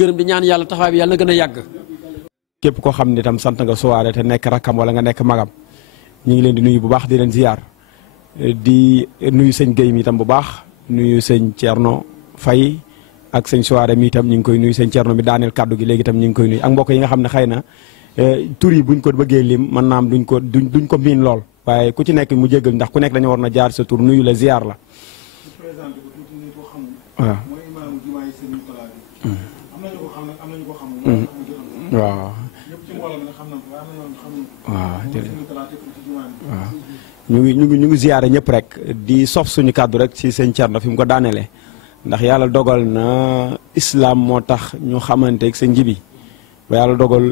gërëm di ñaan yàlla taxawaay bi yàlla na gën a yàgg. képp koo xam ne itam sant nga Souaré te nekk rakkam wala nga nekk magam ñu ngi leen di nuyu bu baax di leen ziar di nuyu sëñ Guèye mi itam bu baax nuyu sëñ Thierno Faye ak sëñ Souaré mi itam ñu ngi koy nuyu sëñ Thierno mi daaneel kaddu gi léegi itam ñu ngi koy nuyu ak mbokk yi nga xam ne xëy na tur yi buñ ko bëggee lim mën naam duñ ko miin lool waaye ku ci nekk mu jéggal ndax ku nekk dañu war na jaar sa tur nuyu la ziar la waaw waaw waaw waaw ñu ngi ziyaare ñëpp rek di sof suñu kàddu rek ci sëñ Thierno fi mu ko daanelee ndax yàlla dogal na islam moo tax ñu xamante ak sëñ Jibi ba yàlla dogal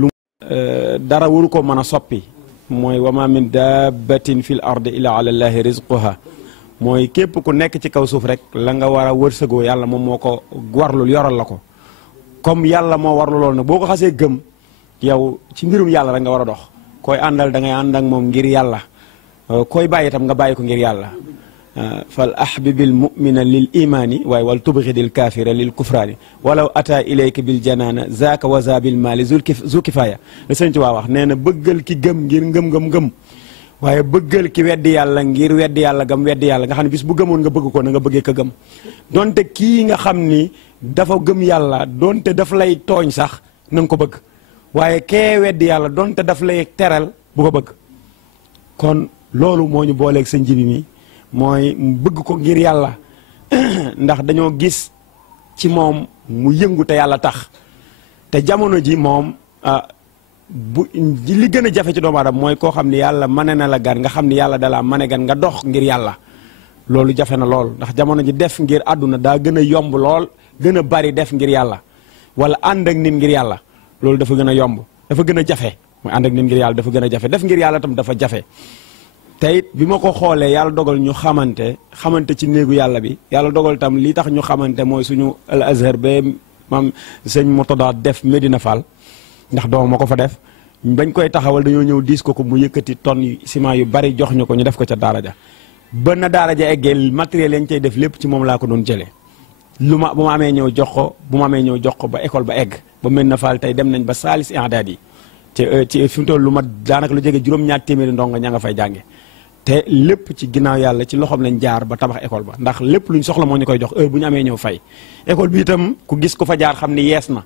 lu dara waru ko mën a soppi mooy wa ma min dabbatin fil ardi illa ala llahi rizquha mooy képp ku nekk ci kaw suuf rek la nga war a wërsëgoo yàlla moom moo ko warlul yoral la ko comme yàlla moo warlu lool nag boo ko xasee gëm yow ci mbirum yàlla rek nga war a dox koy àndal da ngay ànd ak moom ngir yàlla koy bàyyi itam nga bàyyi ko ngir yàlla fal ahbibil mu'mina lil imani waaye wal tubghidil kafira lil kufrani walaw ata ilayka bil janana zaka wa za bil mali zu kifaya la sëñ Tuubaa wax nee na bëggal ki gëm ngir ngëm waaye bëggal ki weddi yàlla ngir weddi yàlla gam weddi yàlla nga xam ne bis bu gëmoon nga bëgg ko na nga bëggee ko gëm donte kii nga xam ni dafa gëm yàlla donte daf lay tooñ sax na nga ko bëgg waaye kee weddi yàlla donte daf lay teral bu ko bëgg kon loolu moo ñu booleeg sëñ Jibi mi mooy bëgg ko ngir yàlla ndax dañoo gis ci moom mu yëngu te yàlla tax te jamono ji moom li gën a jafe ci doomu aadama mooy koo xam ne yàlla mane na la gan nga xam ne yàlla dalaa mane gan nga dox ngir yàlla loolu jafe na lool ndax jamono ji def ngir àdduna daa gën a yomb lool gën a bari def ngir yàlla wala ànd ak nit ngir yàlla loolu dafa gën a yomb dafa gën a jafe mooy ànd ak nit ngir yàlla dafa gën a jafe def ngir yàlla tam dafa jafe te it bi ma ko xoolee yàlla dogal ñu xamante ci néegu yàlla bi yàlla dogal tam li tax ñu xamante mooy suñu al azhar ba maam sëñ Murtada def Medina Fall ndax doom ma ko fa def bañ koy taxawal dañoo ñëw diis ko mu yëkkati tonne ciment yu bari jox ñu ko ñu def ko ca daara ja ba na daara ja eggee matériel yañ cay def lépp ci moom laa ko doon jëlee bu ma amee ñëw jox ko ba école ba egg ba Medina Fall tey dem nañ ba saalis i'daad yi ci fi mu toll lu ma daanaka lu jege juróom-ñaar téeméeri ndongo ña nga fay jànge te lépp ci ginnaaw yàlla ci loxoom lañ jaar ba tabax école ba ndax lépp luñ soxla moo ñu koy jox heure bu ñu amee ñëw fay école bi itam ku gis ko fa jaar xam ni yees na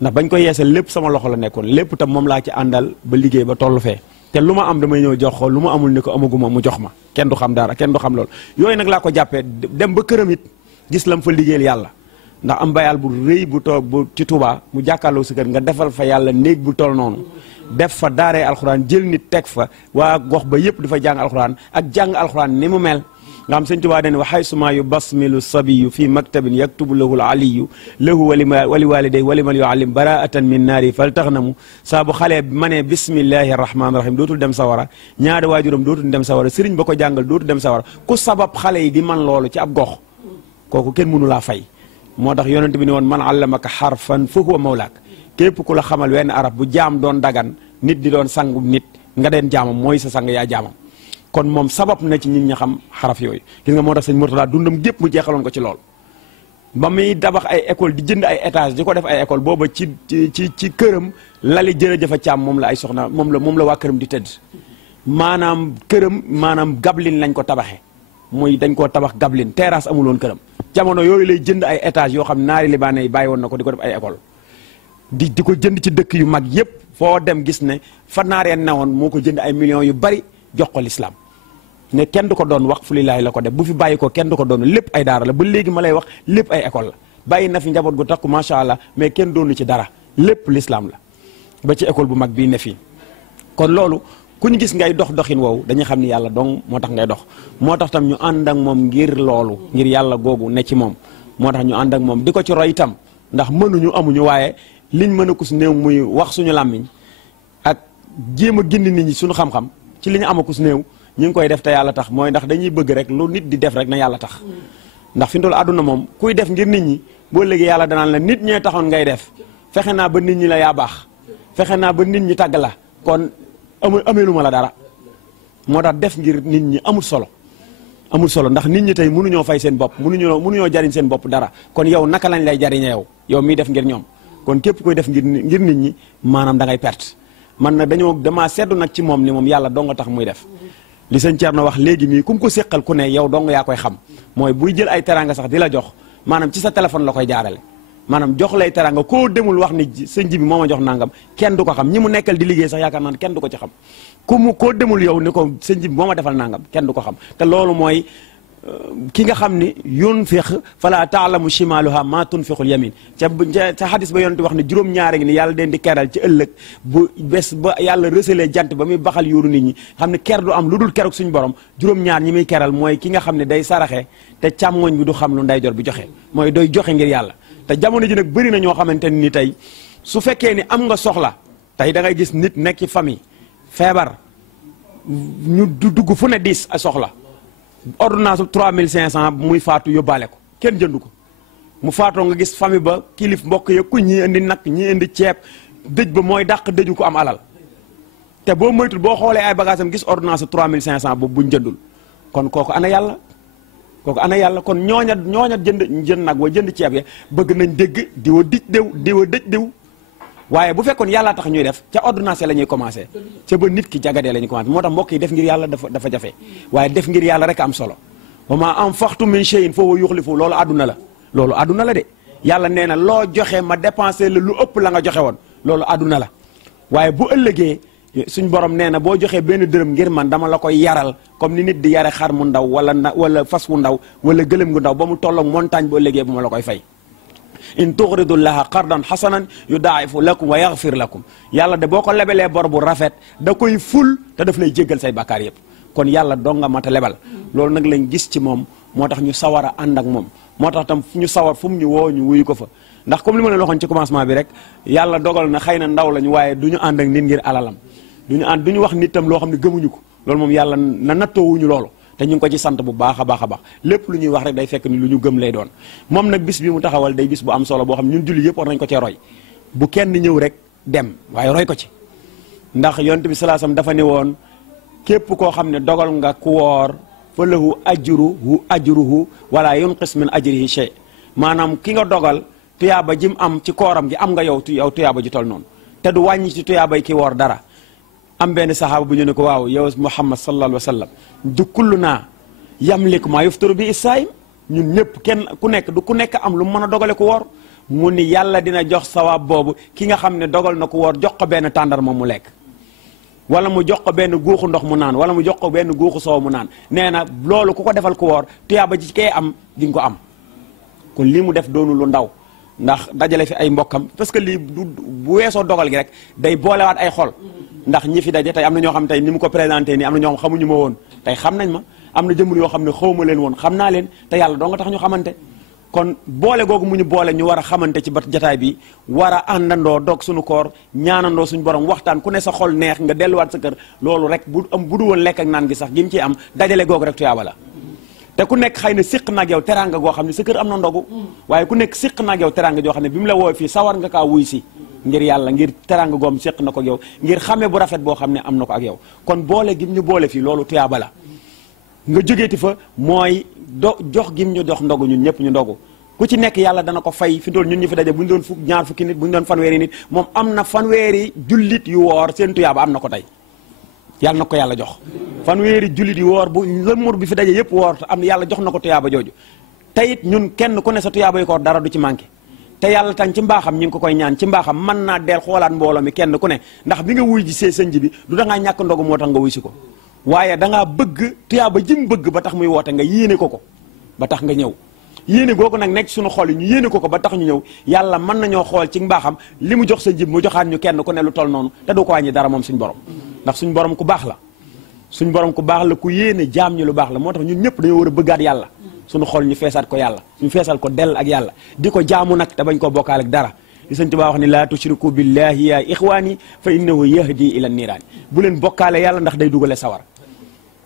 ndax bañ ko yeesal lépp sama loxo la nekkoon lépp itam moom laa ci àndal ba liggéey ba tollu fee te lu ma am damay ñëw jox ko lu ma amul ni ko amaguma mu jox ma kenn du xam dara kenn du xam loolu yooyu nag laa ko jàppee dem ba këram it gis lam fa liggéeyal yàlla ndax am bayal bu rëy bu toog bu ci Touba mu jàkkaarloo si kër nga defal fa yàlla néeg bu toll noonu def fa daaree alxuraan jël nit teg fa waa gox ba yëpp di fa jàng alxuraan ak jàng alxuraan ni mu mel nga xam sëñ Tuubaa den wa haysuma yu basmilu sabiyu fi maktabin yaktubu lahu aliyu lahu wali waliday wali man yuallim baraatan min naari fal tax na mu saa bu xale ma ne bismillahi rahmaani rahim dootul dem sawara ñaari waajuram dootul dem sawara sëriñ ba ko jàngal dootul dem sawara ku sabab xale yi di man loolu ci ab gox kooku kenn mënu laa fay moo tax yonent bi ne woon man allamaka xarfan fa huwa mawlaak képp ku la xamal wenn arab bu jaam doon dagan nit di doon sangu nit nga den jaamam mooy sa sang yaa jaamam kon moom sabab na ci nit ñi xam xaraf yooyu gis nga moo tax sëñ Murtada dundam gépp mu jeexaloon ko ci lool ba muy tabax ay école di jënd ay étage di ko def ay école booba ci këram lali jërëjëfa caam moom la ay soxna moom la waa këram di tëdd maanaam gablin lañ ko tabaxee muy dañ koo tabax gablin terrasse amuloon këram jamono yooyu lay jënd ay étage yoo xam naari libaane yi bàyyi woon na ko di ko def ay école di ko jënd ci dëkk yu mag yëpp foo dem gis ne fa naareen newoon moo ko jënd ay millions yu bari jox ko l'islam ne kenn du ko doon wax fu lillaahi la ko def bu fi bàyyi ko kenn du ko doon lépp ay daara la ba léegi ma lay wax lépp ay école la bàyyi na fi njaboot gu takku macha allah mais kenn doonu ci dara lépp l'islam la ba ci école bu mag bii ne fii kon loolu ku ñu gis ngay dox doxin woowu dañuy xam ni yàlla dong moo tax ngay dox moo tax tam ñu ànd ak moom ngir loolu ngir yàlla googu ne ci moom moo tax ñu ànd ak moom di ko ci roy itam ndax mënuñu amuñu waaye liñ mën a kus néew muy wax suñu làmmiñ ak jéem a gindi nit ñi suñu xam-xam ci li ñu amakus néew ñu ngi koy def te yàlla tax mooy ndax dañuy bëgg rek lu nit di def rek na yàlla tax ndax fi mu toll àdduna moom kuy def ngir nit ñi boo léegi yàlla danaan la nit ñee taxoon ngay def fexe naa ba nit ñi la yaa baax fexe naa ba nit ñi tàgg la kon ameelu ma la dara moo tax def ngir nit ñi amul solo ndax nit ñi tey mënuñoo fay seen bopp mënuñoo jariñ seen bopp dara kon yow naka lañ lay jariñe yow yow miy def ngir ñoom kon képp koy def ngir nit ñi maanaam da ngay perte man nag damaa seddu nag ci moom ni moom yàlla dong nga tax muy def li sëñ Thierno wax léegi nii ku mu ko séqal ku ne yow dong yaa koy xam mooy buy jël ay teranga sax di la jox maanaam ci sa téléphone la koy jaarale maanaam jox lay teranga koo demul wax ni sëñ ji bi moo ma jox nangam kenn du ko xam ñi mu nekkal di liggéey sax yaakaar naa kenn du ko ci xam koo demul yow ni ko sëñ ji bi moo ma defal nangam kenn du ko xam te loolu mooy ki nga xam ni yunfiq fala taalamu shimaluha ma tunfiqul yamin ca xadis ba yonent wax ne juróom-ñaari ngi ni yàlla den di keral ci ëllëg bu bés ba yàlla rësalee jant ba muy baxal yuuru nit ñi xam ne ker du am lu dul keroog suñu borom juróom-ñaar ñi muy keral mooy ki nga xam ne day saraxe te càmmoñ bi du xam lu ndeyjoor bi joxe mooy doy joxe ngir yàlla te jamono ji nag bëri na ñoo xamante ni tey su fekkee ni am nga soxla tey da ngay gis nit nekk ci famille feebar ñu dugg fu ne diis a soxla ordonnance 3500 muy faatu yóbbaale ko kenn jëndu ko mu faatoo nga gis famille ba kilif mbokk ya ku ñii indi nag ñii indi ceeb dëj ba mooy dàq dëju ko am alal te boo moytul boo xoolee ay bagage am gis ordonnance 3500 boobu buñ jëndul kon kooku ana yàlla kon ñooña jënd nag wa jënd ceeb ya bëgg nañ dégg diwa dëj diw waaye bu fekkoon yàlla tax ñuy def ca ordonnance la ñuy commencé ca ba nit ki jagadee la ñuy commencé moo tax mbokk yi def ngir yàlla dafa jafe waaye def ngir yàlla rek am solo wa ma anfaqtum min shay'in fa huwa yukhlifu loolu àdduna la de yàlla nee na loo joxe ma dépensé la lu ëpp la nga joxe woon loolu àdduna la waaye bu ëllëgee suñ borom nee na boo joxee benn dërëm ngir man dama la koy yaral comme ni nit di yare xar mu ndaw wala fas wu ndaw wala gëlëm gu ndaw ba mu tolloog montagne bu ëllëgee bu ma la koy fay in tuxridu llaha qardan xasanan yudaa'ifu lakum wa yaxfir lakum yàlla de boo ko lebelee bor bu rafet da koy ful te daf lay jéggal say bàkkaar yëpp kon yàlla dong nga mat a lebal loolu nag lañ gis ci moom moo tax ñu sawar a ànd ak moom moo tax tam ñu sawar fu mu ñu woo ñu wuyu ko fa ndax comme li ma leen waxoon ci commencement bi rek yàlla dogal na xëy na ndaw lañu waaye du ñu ànd ak nit ngir alalam du ñu wax nit tam loo xam ne gëmuñu ko loolu moom yàlla na nattoowuñu loolu te ñu ngi ko ci sant bu baax a baax lépp lu ñuy wax rek day fekk ni lu ñu gëm lay doon moom nag bis bi mu taxawal day bis bu am solo boo xam ñun julli yëpp war nañ ko cee roy bu kenn ñëw rek dem waaye roy ko ci ndax yonent bi salaasam dafa ne woon képp koo xam ne dogal nga ku woor fa lahu ajruhu wala yunqis min ajrihi shay maanaam ki nga dogal tuyaaba ji mu am ci kooram gi am nga yow tuyaaba ji tol noonu te du wàññi ci tuyaabay ki woor dara am benn saxaaba bu ñu ne ko waaw yow Muhammad sallallahu alayhi wa sallam du kullu naa yamliku maa yuftaru bi isaayim ñun ñëpp ku nekk am lu mën a dogale ko woor mu ni yàlla dina jox sawaab boobu ki nga xam ne dogal na ko woor jox ko benn tàndarma mu lekk wala mu jox ko benn guuxu ndox mu naan wala mu jox ko benn guuxu soow mu naan nee na loolu ku ko defal ko woor tuyaaba ji kee am di nga ko am kon lii mu def doonu lu ndaw ndax dajale fi ay mbokkam parce que lii bu weesoo dogal gi rek day boolewaat ay xol ndax ñi fi daje tey am na ñoo xam tey ni mu ko présenté nii am na ñoo xam xamuñu ma woon tey xam nañ ma am na jëmbur yoo xam ne xawma leen woon xam naa leen te yàlla doo nga tax ñu xamante kon boole googu mu ñu boole ñu war a xamante ci bat jataay bi war a àndandoo dog suñu koor ñaanandoo suñu borom waxtaan ku ne sa xol neex nga delluwaat sa kër loolu rek bu du woon lekk ak naan gi sax gi mu ciy am dajale googu rek tuyaaba la te ku nekk xëy na siq naag yow teranga goo xam ne sa kër am na ndogu waaye ku nekk siq naag yow teranga joo xam ne bi mu la woo fii sawar nga kaa wuy si ngir yàlla ngir teranga goom siq na ko ak yow ngir xame bu rafet boo xam ne am na ko ak yow kon boole gim ñu boole fii loolu tuyaaba la nga jógeeti fa mooy jox gim ñu dox ndogu ñun ñëpp ñu ndogu ku ci nekk yàlla dana ko fay fi dool ñun ñu fi daje bu ñu doon ñaar fukki nit bu ñu doon fanweeri nit moom am na fanweeri jullit yu woor seen tuyaaba am na ko tey yàlla na ko yàlla jox fanweeri jullit yu woor bu lëmur bi fi daje yëpp woor te am yàlla jox na ko tuyaaba jooju te it ñun kenn ku ne sa tuyaaba yi ko dara du ci manqué te yàlla tan ci mbaaxam ñu ngi ko koy ñaan ci mbaaxam mën naa del xoolaat mbooloo mi kenn ku ne ndax bi nga wuy ji see sëñ bi du da ngaa ñàkk ndogu moo tax nga wuy si ko waaye da ngaa bëgg tuyaaba jim bëgg ba tax muy woote nga yéene ko ba tax nga ñëw yéene googu nag nekk suñu xol yi ñu yéene ko ba tax ñu ñëw yàlla mën nañoo xool ci mbaaxam li mu jox sa jib mu joxaat ñu kenn ku ne lu toll noonu te du ko wàññi dara moom suñu borom ndax suñu borom ku baax la suñu borom ku baax la ku yéene jaam ñi lu baax la moo tax ñun ñëpp dañoo war a bëggaat yàlla suñu xol ñu feesaat ko yàlla ñu feesal ko dell ak yàlla di ko jaamu nag te bañ ko bokkaale ak dara li sëñ Tuubaa wax ni laa tushriku billahi ya ixwaani fa innahu yahdi ila niiraani bu leen bokkaale yàlla ndax day dugale sawar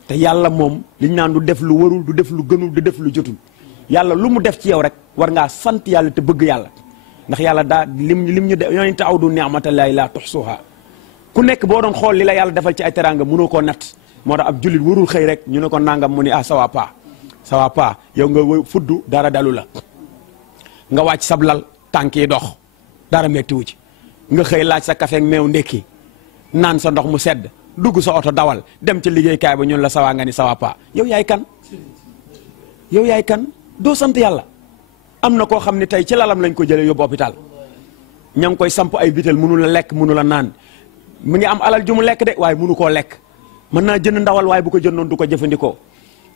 te yàlla moom liñ naan du def lu warul du def lu gënul du def lu jotul yàlla lu mu def ci yow rek war ngaa sant yàlla te bëgg yàlla ndax yàlla daa lim ñu de ñooñu ta'udu ni'matallahi la tuhsuha ku nekk boo doon xool li la yàlla defal ci ay teranga mënoo koo natt moo tax ab jullit warul xëy rek ñu ne ko nangam mu ni ah ça va pas yow nga fudd dara dalu la nga wàcc sablal tànk yi dox dara méttiwu ci nga xëy laaj sa café ak meew ndékki naan sa ndox mu sedd dugg sa oto dawal dem ci liggéeykaay ba ñun la sawaa nga ni sawa pa yow yaay kan yow yaay kan doo sant yàlla. am na koo xam ne tey ci lalam lañ ko jëlee yóbbu hôpital ña ngi koy samp ay bitel mënu la lekk mënu la naan mu ngi am alal ju mu lekk de waaye mënu koo lekk mën naa jënd ndawal waaye bu ko jëndoon du ko jëfandikoo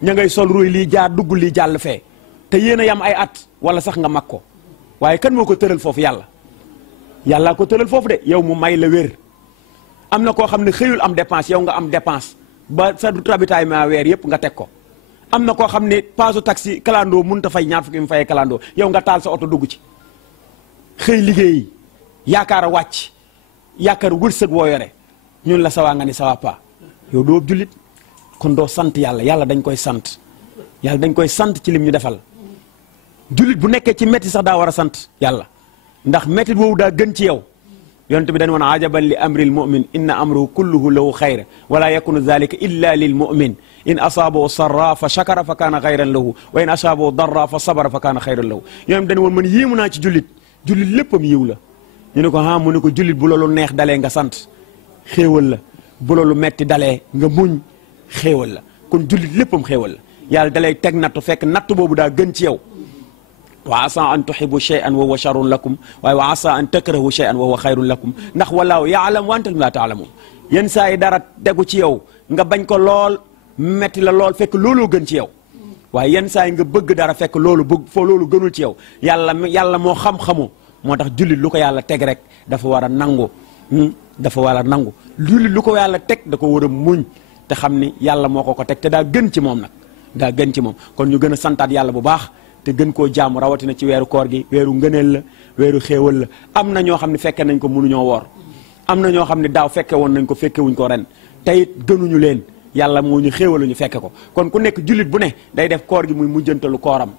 ña ngay sol ruy lii jaar dugg lii jàll fee te yéen a yam ay at wala sax nga mag ko waaye kan moo ko tëral foofu yàlla yàllaa ko tëral foofu de yow mu may la wér. am na koo xam ne xëyul am dépense yow nga am dépense ba sa du ravitaillement weer yëpp nga teg ko am na koo xam ne paasu taxi kalandoo mënut a fay ñaar fukki mu fayee kalandoo yow nga taal sa oto dugg ci xëy liggéeyi yaakaar a wàcc yaakaar wërsëg woo yore ñun la sawaa nga ni sawa pa yow doo jullit kon doo sant yàlla yàlla dañ koy sant yàlla dañ koy sant ci lim ñu defal jullit bu nekkee ci métti sax daa war a sant yàlla ndax métti woowu daa gën ci yow yonent bi dañ woon ajaban li amril mu'min inna amruhu kulluhu lahu xayr wala yakunu dhalika illa lil mu'min in asaabahu sarra fa shakara fa kaana xayran lahu wa in asaabahu darra fa sabara fa kaana xayran lahu yonent bi dañ woon man yéemu naa ci jullit léppam yiw la ñu ne ko mu ne ko jullit bu loolu neex dalee nga sant xéewal la bu loolu metti dalee nga muñ xéewal la kon jullit léppam xéewal la yàlla dalay teg nattu fekk natt boobu daa gën ci yow wa asa an tuhibu shay'an wa huwa sharrun lakum waaye wa asa an takrahu shay'an wa huwa xayrun lakum ndax wallahu ya'lam wa antum la ta'lamun yenn saa yi dara tegu ci yow nga bañ ko lool metti la lool fekk looloo gën ci yow waaye yenn saa yi nga bëgg dara fekk loolu loolu gënul ci yow yàlla moo xam-xamu moo tax jullit lu ko yàlla teg rek dafa war a nangu dafa war a nangu jullit lu ko yàlla teg da ko war a muñ te xam ni yàlla moo ko teg te daa gën ci moom nag daa gën ci moom kon ñu gën a santaat yàlla bu baax te gën koo jaamu rawatina ci weeru koor gi weeru ngëneel la weeru xéewal la am na ñoo xam ne fekke nañ ko mënuñoo woor am na ñoo xam ne daaw fekke woon nañ ko fekke wuñ ko ren tey gënuñu leen yàlla moo ñu xéewalu ñu fekke ko kon ku nekk jullit bu ne day def koor gi muy mujjantalu kooram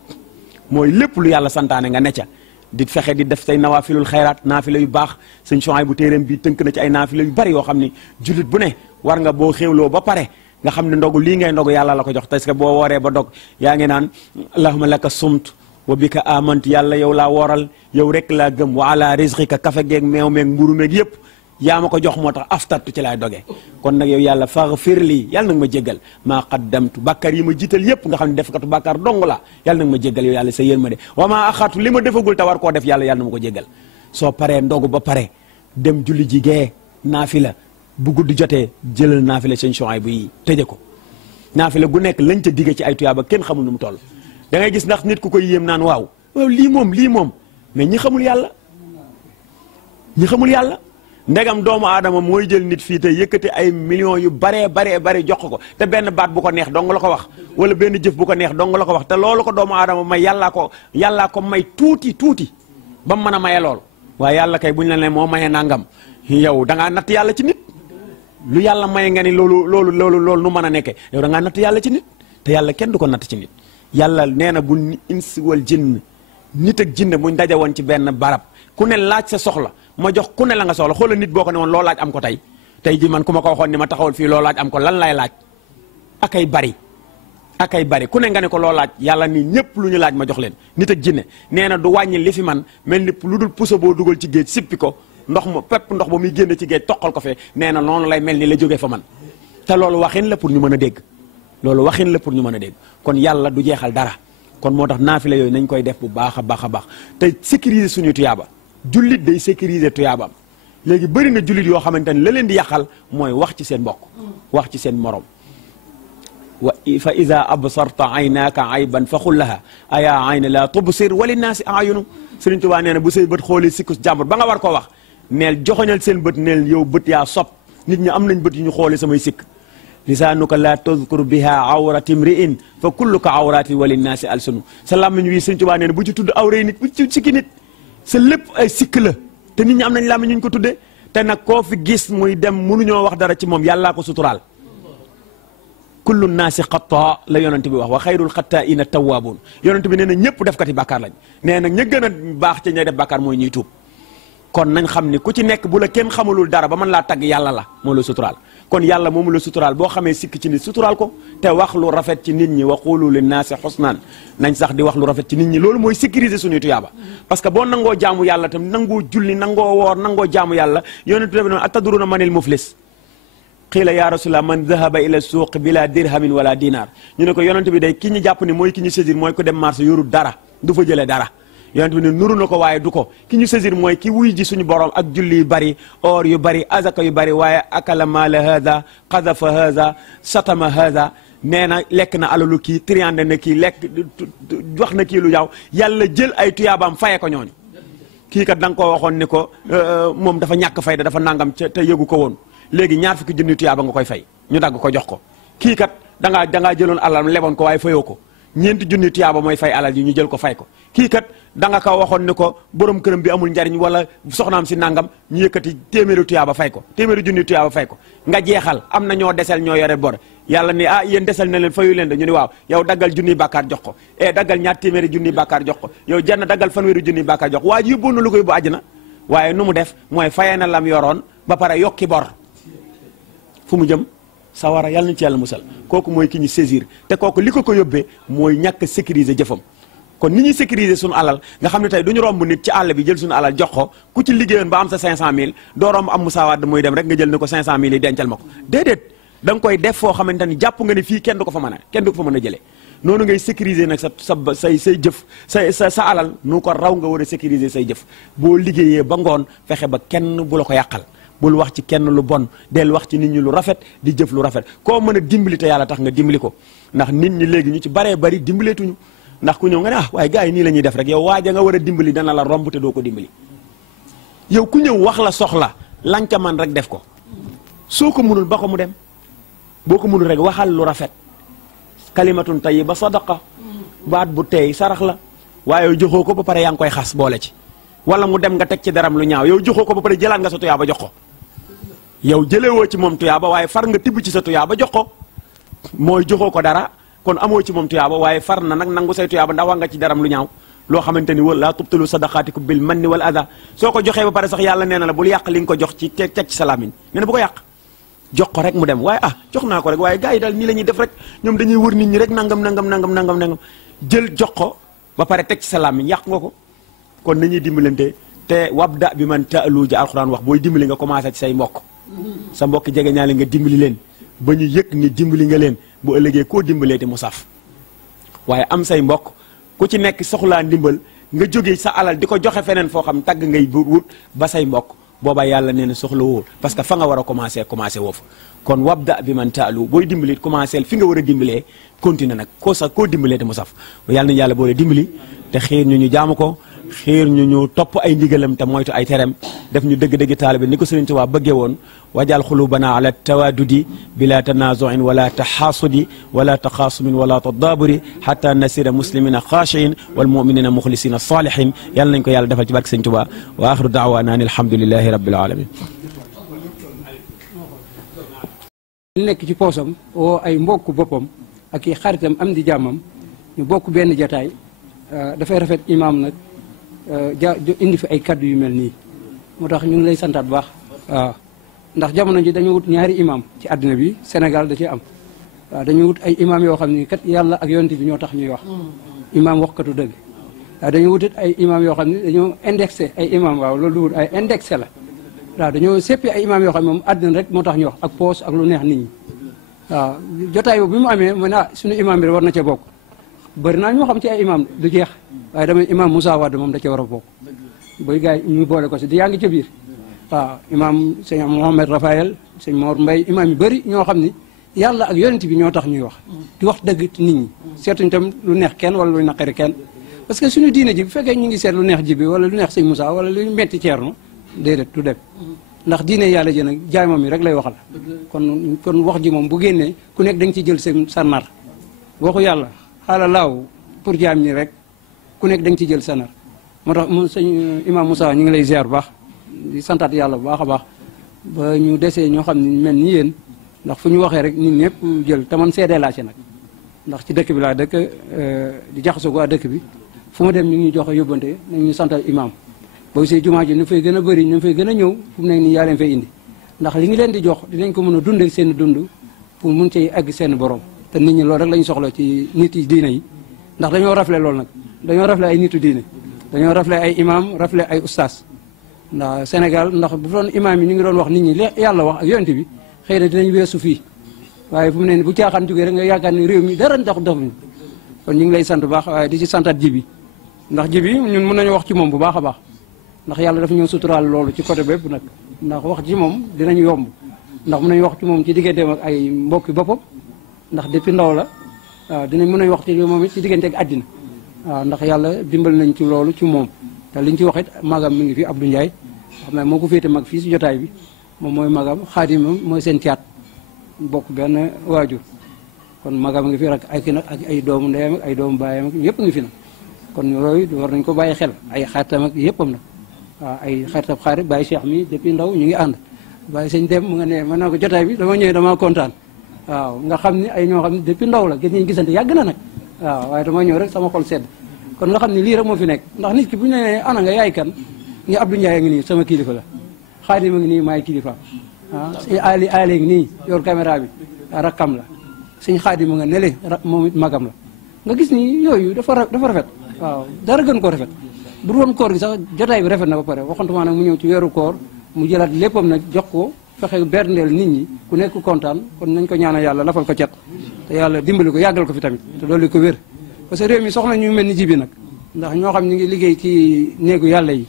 mooy lépp lu yàlla santaane nga ne ca di fexe di def say nawaafilul xayraat naafila yu baax sëñ Souhaïbou bu téeréem bi tënk na ci ay naafila yu bari yoo xam ni jullit bu ne war nga boo xéewloo ba pare nga xam ne ndogu lii ngay ndogu yàlla la ko jox parce que boo wooree ba dog yaa ngi naan allahumma laka sumt wa bika amantu yàlla yow laa wooral yow rek laa gëm wa ala rizqika kafe geeg meew meeg mburu meeg yëpp yaa ma ko jox moo tax aftartu ci laay doge kon nag yow yàlla faghfir lii yàlla nag ma jéggal maa qaddamtu bàkkaar yi ma jiital yëpp nga xam ne defkatu bàkkaar dong la yàlla nag ma jéggal yow yàlla sa yërmande wa maa axatu li ma defagul te war koo def yàlla na ma ko jéggal soo paree ndogu ba pare dem julli ji gee naafila bu guddi jotee jëlal naafila sëñ Souhaïbou yi tëje ko naafila gu nekk lañ ca digge ci ay tuyaaba kenn xamul nu mu toll da ngay gis ndax nit ku koy yéem naan waaw lii moom mais ñi xamul yàlla ndegam doomu aadama mooy jël nit fii te yëkkati ay millions yu baree jox ko te benn baat bu ko neex dong la ko wax wala benn jëf bu ko neex dong la ko wax te loolu ko doomu aadama may yàllaa ko may tuuti ba mu mën a maye lool waaye yàlla kay buñ la ne moo maye nangam yow da ngaa natt yàlla ci nit lu yàlla maye nga ni loolu nu mën a nekke yow da ngaa natt yàlla ci nit te yàlla kenn du ko natt ci nit yàlla nee na bu ins wal jinn nit ak jinne buñ daje woon ci benn barab ku ne laaj sa soxla ma jox ku ne la nga soxla xoolal nit boo ko ne woon loo laaj am ko tey ji man ku ma ko waxoon ni ma taxawal fii loo laaj am ko lan lay laaj akay bari ku ne nga ne ko loo laaj yàlla ni ñëpp lu ñu laaj ma jox leen nit ak jinne nee na du wàññi li fi man mel ni lu dul puso boo dugal ci géej sippi ko ndox ba muy génn ci géej toqal ko fee nee na noonu lay mel ni la jógee fa man te loolu waxin la pour ñu mën a dégg kon yàlla du jeexal dara kon moo tax naafila yooyu nañ koy def bu baax a baax te sécuriser suñu tuyaaba jullit day sécuriser tuyaabam léegi bëri na jullit yoo xamante ne la leen di yàqal mooy wax ci seen mbokk wax ci seen morom fa ida absarta aynaaka ayban fa xul laha aya ayna la tubsir walinnaasi ayunu Sëriñ Tuubaa nee na bu say bët xoolee sikkus jàmbur ba nga war koo wax neel joxoñal seen bët neel yow bët yaa sob nit ñi am nañ bët yu ñu xoolee samay sikk lisaanuka la tadkur biha awrati mri'in fa kulluka awrati walinnaasi alsunu sa làmmiñ wi Sëriñ Tuubaa nee na bu ci tudd awray nit bu ci sikki nit sa lépp ay sikk la te nit ñi am nañ làmmiñ ñu ko tuddee te nag koo fi gis muy dem mënuñoo wax dara ci moom yàllaa ko suturaal kullu naasi xataa la yonent bi wax wa xayrul xataa'iina tawwaabuun yonent bi nee na ñëpp defkati bàkkaar lañ nee na ña gën a baax ca ñay def bàkkaar mooy ñuy tuub kon nañ xam ni ku ci nekk bu la kenn xamalul dara ba mën laa tagg yàlla la moo la suturaal kon yàlla moomu la suturaal boo xamee sikk ci nit suturaal ko te wax lu rafet ci nit ñi wa qulu linnaasi husnan nañ sax di wax lu rafet ci nit ñi loolu mooy sécuriser suñuy tuyaaba parce que boo nangoo jaamu yàlla tam nangoo julli nangoo woor nangoo jaamu yàlla yonent bi ne atadruna manil muflis qiila ya rasulallah man dhahaba ila suuq bila dirhamin wala dinar ñu ne ko yonent bi day ki ñu jàpp ni mooy ki ñu saisir mooy ko dem marché yorul dara du fa jëlee dara yonent bi ne nuru na ko waaye du ko ki ñu saisir mooy ki wuy ji suñu borom ak julli yu bari or yu bari azaka yu bari waaye akala maala hada qadafa hada satama hada nee na lekk na alalu kii triande na kii lekk wax na kii lu yaaw yàlla jël ay tuyaabaam faye ko ñooñu kii kat da nga koo waxoon ni ko moom dafa ñàkk fayda dafa nangam te yëgu ko woon léegi ñaar fukki junni tuyaaba nga koy fay ñu dagg ko jox ko kii kat dangaa jëloon alal leboon ko waaye fayoo ko ñeenti junni tuyaaba mooy fay alal yi ñu jël ko fay ko kii kat da nga ko waxoon ni ko borom këram bi amul njariñ wala soxnaam si nangam ñu yëkkati téeméeri tuyaaba fay ko téeméeri junni tuyaaba fay ko nga jeexal am na ñoo desel ñoo yore bor yàlla ni yéen desel na leen fayu leen de ñu ni waaw yow daggal junniy bàkkaar jox ko daggal ñaar téeméeri junniy bàkkaar jox ko yow jann daggal fanweeri junniy bàkkaar jox ko waa ji yóbboon na lu ko yóbbu àjjana waaye nu mu def mooy fayee na lam yoroon ba pare yokki bor fu mu jëm sawara yàlla nañu ci yàlla musal kooku mooy ki ñu saisir te kooku li ko yóbbee mooy ñàkk sécuriser jëfam kon ni ñuy sécuriser suñu alal nga xam ne tey duñu romb nit ci àll bi jël suñu alal jox ko ku ci liggéeyoon ba am sa 500000 doo romb am Moussa Wade muy dem rek nga jël ni ko 500000 yi dencal ma ko déedéet da nga koy def foo xamante ni jàpp nga ne fii kenn du ko fa mën a jëlee noonu ngay sécuriser nag say jëf sa alal nu ko raw nga war a sécuriser say jëf boo liggéeyee ba ngoon fexe ba kenn bu la ko yàqal bul wax ci kenn lu bon del wax ci nit ñi lu rafet di jëf lu rafet koo mën a dimbali te yàlla tax nga dimbali ko ndax nit ñi léegi ñu ci baree bari dimbaleetuñu ndax ku ñëw nga ne waaye gars yi nii la ñuy def rek yow waaja nga war a dimbali dana la romb te doo ko dimbali yow ku ñëw wax la soxla lañ ca man rek def ko soo ko mënul ba ko mu dem boo ko mënul rek waxal lu rafet kalimatun tayyiba sadaqa baat bu teey sarax la waaye joxoo ko ba pare yaa ngi koy xas boole ci wala mu dem nga teg ci daram lu ñaaw yow joxoo ko ba pare jëlaat nga sa tuyaaba jox ko yow jëlewoo ci moom tuyaaba waaye far nga tibb ci sa tuyaaba jox ko mooy joxoo ko dara kon amoo ci moom tuyaaba waaye far na nag nangu say tuyaaba ndax wax nga ci daram lu ñaaw loo xamante ni wala tubtilu sadaqaatikum bil manni wal adha soo ko joxee ba pare sax yàlla nee na la bul yàq li nga ko jox ci teg ci sa làmmiñ nee na bu ko yàq jox ko rek mu dem waaye jox naa ko rek waaye gars yi daal nii la ñuy def rek ñoom dañuy wër nit ñi rek nangam jël jox ko ba pare teg ci sa làmmiñ yàq nga ko kon nañuy dimbalante te wabda bi man taalu ja alxuraan wax booy dimbali nga commencé ci say mbokk sa mbokk jege ñaale nga dimbali leen ba ñu yëg ni dimbali nga leen bu ëllëgee koo dimbalee te mu saf waaye am say mbokk ku ci nekk soxlaa ndimbal nga jóge sa alal di ko joxe feneen foo xam tagg ngay wut ba say mbokk boobaa yàlla nee na soxla woo parce que fa nga war a commencé woo fa kon wabda bi man taalu booy dimbali commencé fi nga war a dimbalee continuer nag koo dimbalee te mu saf yàlla nañu yàlla boole dimbali te xiir ñu jaamu ko xiir ñu topp ay ndigalam te moytu ay terem def ñu dëgg-dëgg taalibe ni ko Sëriñ Tuubaa bëggee woon wajal xulubana ala tawadudi bila tanazuin wala taxaasudi wala taxaasumin wala tadaaburi xata nasira muslimina xaashiin wal muminina muxlisina saalihin yàlla nañ ko yàlla defal ci barke Sëriñ Tuubaa wa axiru daawaana an alhamdulilahi rabbil alamin nekk ci poosam oo ay mbokk boppam ak i xaritam am di jàmmam ñu bokk benn jataay dafay rafet imaam nag indi fi ay kaddu yu mel nii moo tax ñu ngi lay santaat bu baax waaw ndax jamono ji dañu wut ñaari imam ci àddina bi Sénégal da ci am waaw dañu wut ay imam yoo xam ni kat yàlla ak yonent bi ñoo tax ñuy wax imam waxkatu dëgg waaw dañu wutit ay imam yoo xam ne dañoo indexé ay imam waaw loolu du wut ay indexé la waaw dañoo seppi ay imam yoo xam ne moom àddina rek moo tax ñuy wax ak poos ak lu neex nit ñi waaw jotaay boobu bi mu amee mu ne suñu imam bi war na cee bokk bëri naa ñoo xam ci ay imam du jeex waaye damay imam Moussa Wade moom da cee war a bokk booy gars yi ñu boole ko si di yaa ngi ca biir waaw imam sëñ Mohamed Rafael sëñ Mor Mbaye imam yu bëri ñoo xam ni yàlla ak yonent bi ñoo tax ñuy wax di wax dëgg nit ñi seetuñ tam lu neex kenn wala lu naqari kenn parce que suñu diine ji bu fekkee ñu ngi seet lu neex ji bi wala lu neex sëñ Moussa wala lu metti Ceerno déedéet du dem ndax diine yàlla ji nag jaay moom yi rek lay waxal kon wax ji moom bu génnee ku nekk da nga ci jël sa nar waxu yàlla xaala laaw pour jaam ñi rek ku nekk da nga ci jël sa nar moo tax sëñ imam Moussa ñu ngi lay ziar bu baax di santaat yàlla bu baax a baax ba ñu desee ñoo xam ne mel ni yéen ndax fu ñu waxee rek nit ñëpp jël te man seedee laa ci nag ndax ci dëkk bi laa dëkk di jaxasoo waa dëkk bi fu ma dem ñu ngi joxe yóbbante nañ ñu santal imam boo gisee jumaa ji ñu fay gën a bëri ñu fay gën a ñëw fu mu nekk nii yaa leen fay indi ndax li ngi leen di jox dinañ ko mën a dundal seen dund pour mun cee egg seen borom te nit ñi loolu rek la ñu soxla ci nit yi diine yi ndax dañoo rafle loolu nag dañoo rafle ay nitu diine dañoo rafle ay imam rafle ay ustaas ndax Sénégal ndax bu doon imam yi ñu ngi doon wax nit ñi yàlla wax ak yonent bi xëy na dinañ weesu fii waaye fu mu ne bu caaxaan jógee rek nga yaakaar ni réew mi dara doxuñu kon ñu ngi lay sant bu baax waaye di ci santaat Jibi ndax Jibi ñun mën nañu wax ci moom bu baax a baax ndax yàlla dafa ñëw suturaal loolu ci côté bépp nag ndax wax ci moom dinañu yomb ndax mën nañu wax ci moom ci digganteem ak ay mbokki boppam ndax depuis ndaw la waaw dinañ mën nañu wax ci moom it ci diggante ak àddina waaw ndax yàlla dimbal nañ ci loolu ci moom te liñ ci wax it magam mi ngi fi Abdou Ndiaye xam ne moo ko féete mag fii si jotaay bi moom mooy magam xaadimam mooy seen caat bokk benn waajur kon magam ngi fi rek ak nag ak ay doomu ndeyam ak ay doomu baayam ak yëpp ngi fi nag kon yooyu war nañ ko bàyyi xel ay xaritam ak yëppam nag waaw ay xaritam xarit bàyyi Cheikh mi depuis ndaw ñu ngi ànd bàyyi sëñ dem mu nga ne man naa ko jotaay bi dama ñëwee dama kontaan waaw nga xam ni ay ñoo xam ne depuis ndaw la gën ñu gisante yàgg na nag waaw waaye dama ñëw rek sama xol sedd kon nga xam ne lii rek moo fi nekk ndax nit ki bu ñu nee ana nga yaay kan ngi Abdou Ndiaye ngi nii sama kilifa la Xaadim a ngi nii maay kilifa ali ngi nii yor caméra bi rakkam la sëñ Xaadim nga nele moom it magam la nga gis ni yooyu dafa rafet waaw dara gën ko rafet bu doon koor gi sax jotaay bi rafet na ba pare waxantuma nag mu ñëw ci weeru koor mu jëlaat léppam nag jox ko fexe berndeel nit ñi ku nekk kontaan kon nañ ko ñaanal yàlla lafal ko cet te yàlla dimbali ko yàggal ko fi tamit te dolli ko wér parce que réew mi soxla ñu mel ni Jibi nag ndax ñoo xam ñu ngi liggéey ci néegu yàlla yi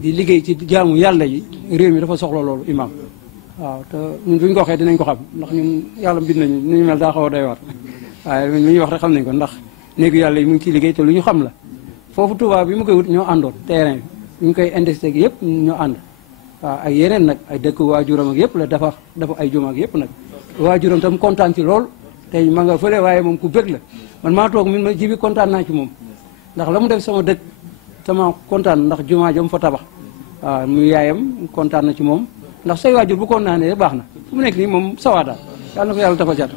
di liggéey ci jaamu yàlla yi réew mi dafa soxla loolu imam waaw te ñun buñ ko waxee dinañ ko xam ndax ñun yàlla bind nañu ni ñu mel daa xaw a doy waar waaye lu ñuy wax rek xam nañ ko ndax néegu yàlla yi mu ngi ciy liggéey te lu ñu xam la foofu Touba bi mu koy wut ñoo àndoon terrain bi ñu koy indesté gi yëpp ñoo ànd waaw ay yeneen nag ay dëkk waajuram ak yëpp la dafa ay juma ak yëpp nag waajuram tam kontaan ci lool tey ma nga fële waaye moom ku bëgg la man maa toog min ma Jibi kontaan naa ci moom ndax la mu def sama dëkk sama kontaan ndax juma jam fa tabax waaw mu yaayam kontaan na ci moom ndax say waajur bu kontaanee baax na fu mu nekk nii moom sawaada yàlla na ko yàlla dafa jat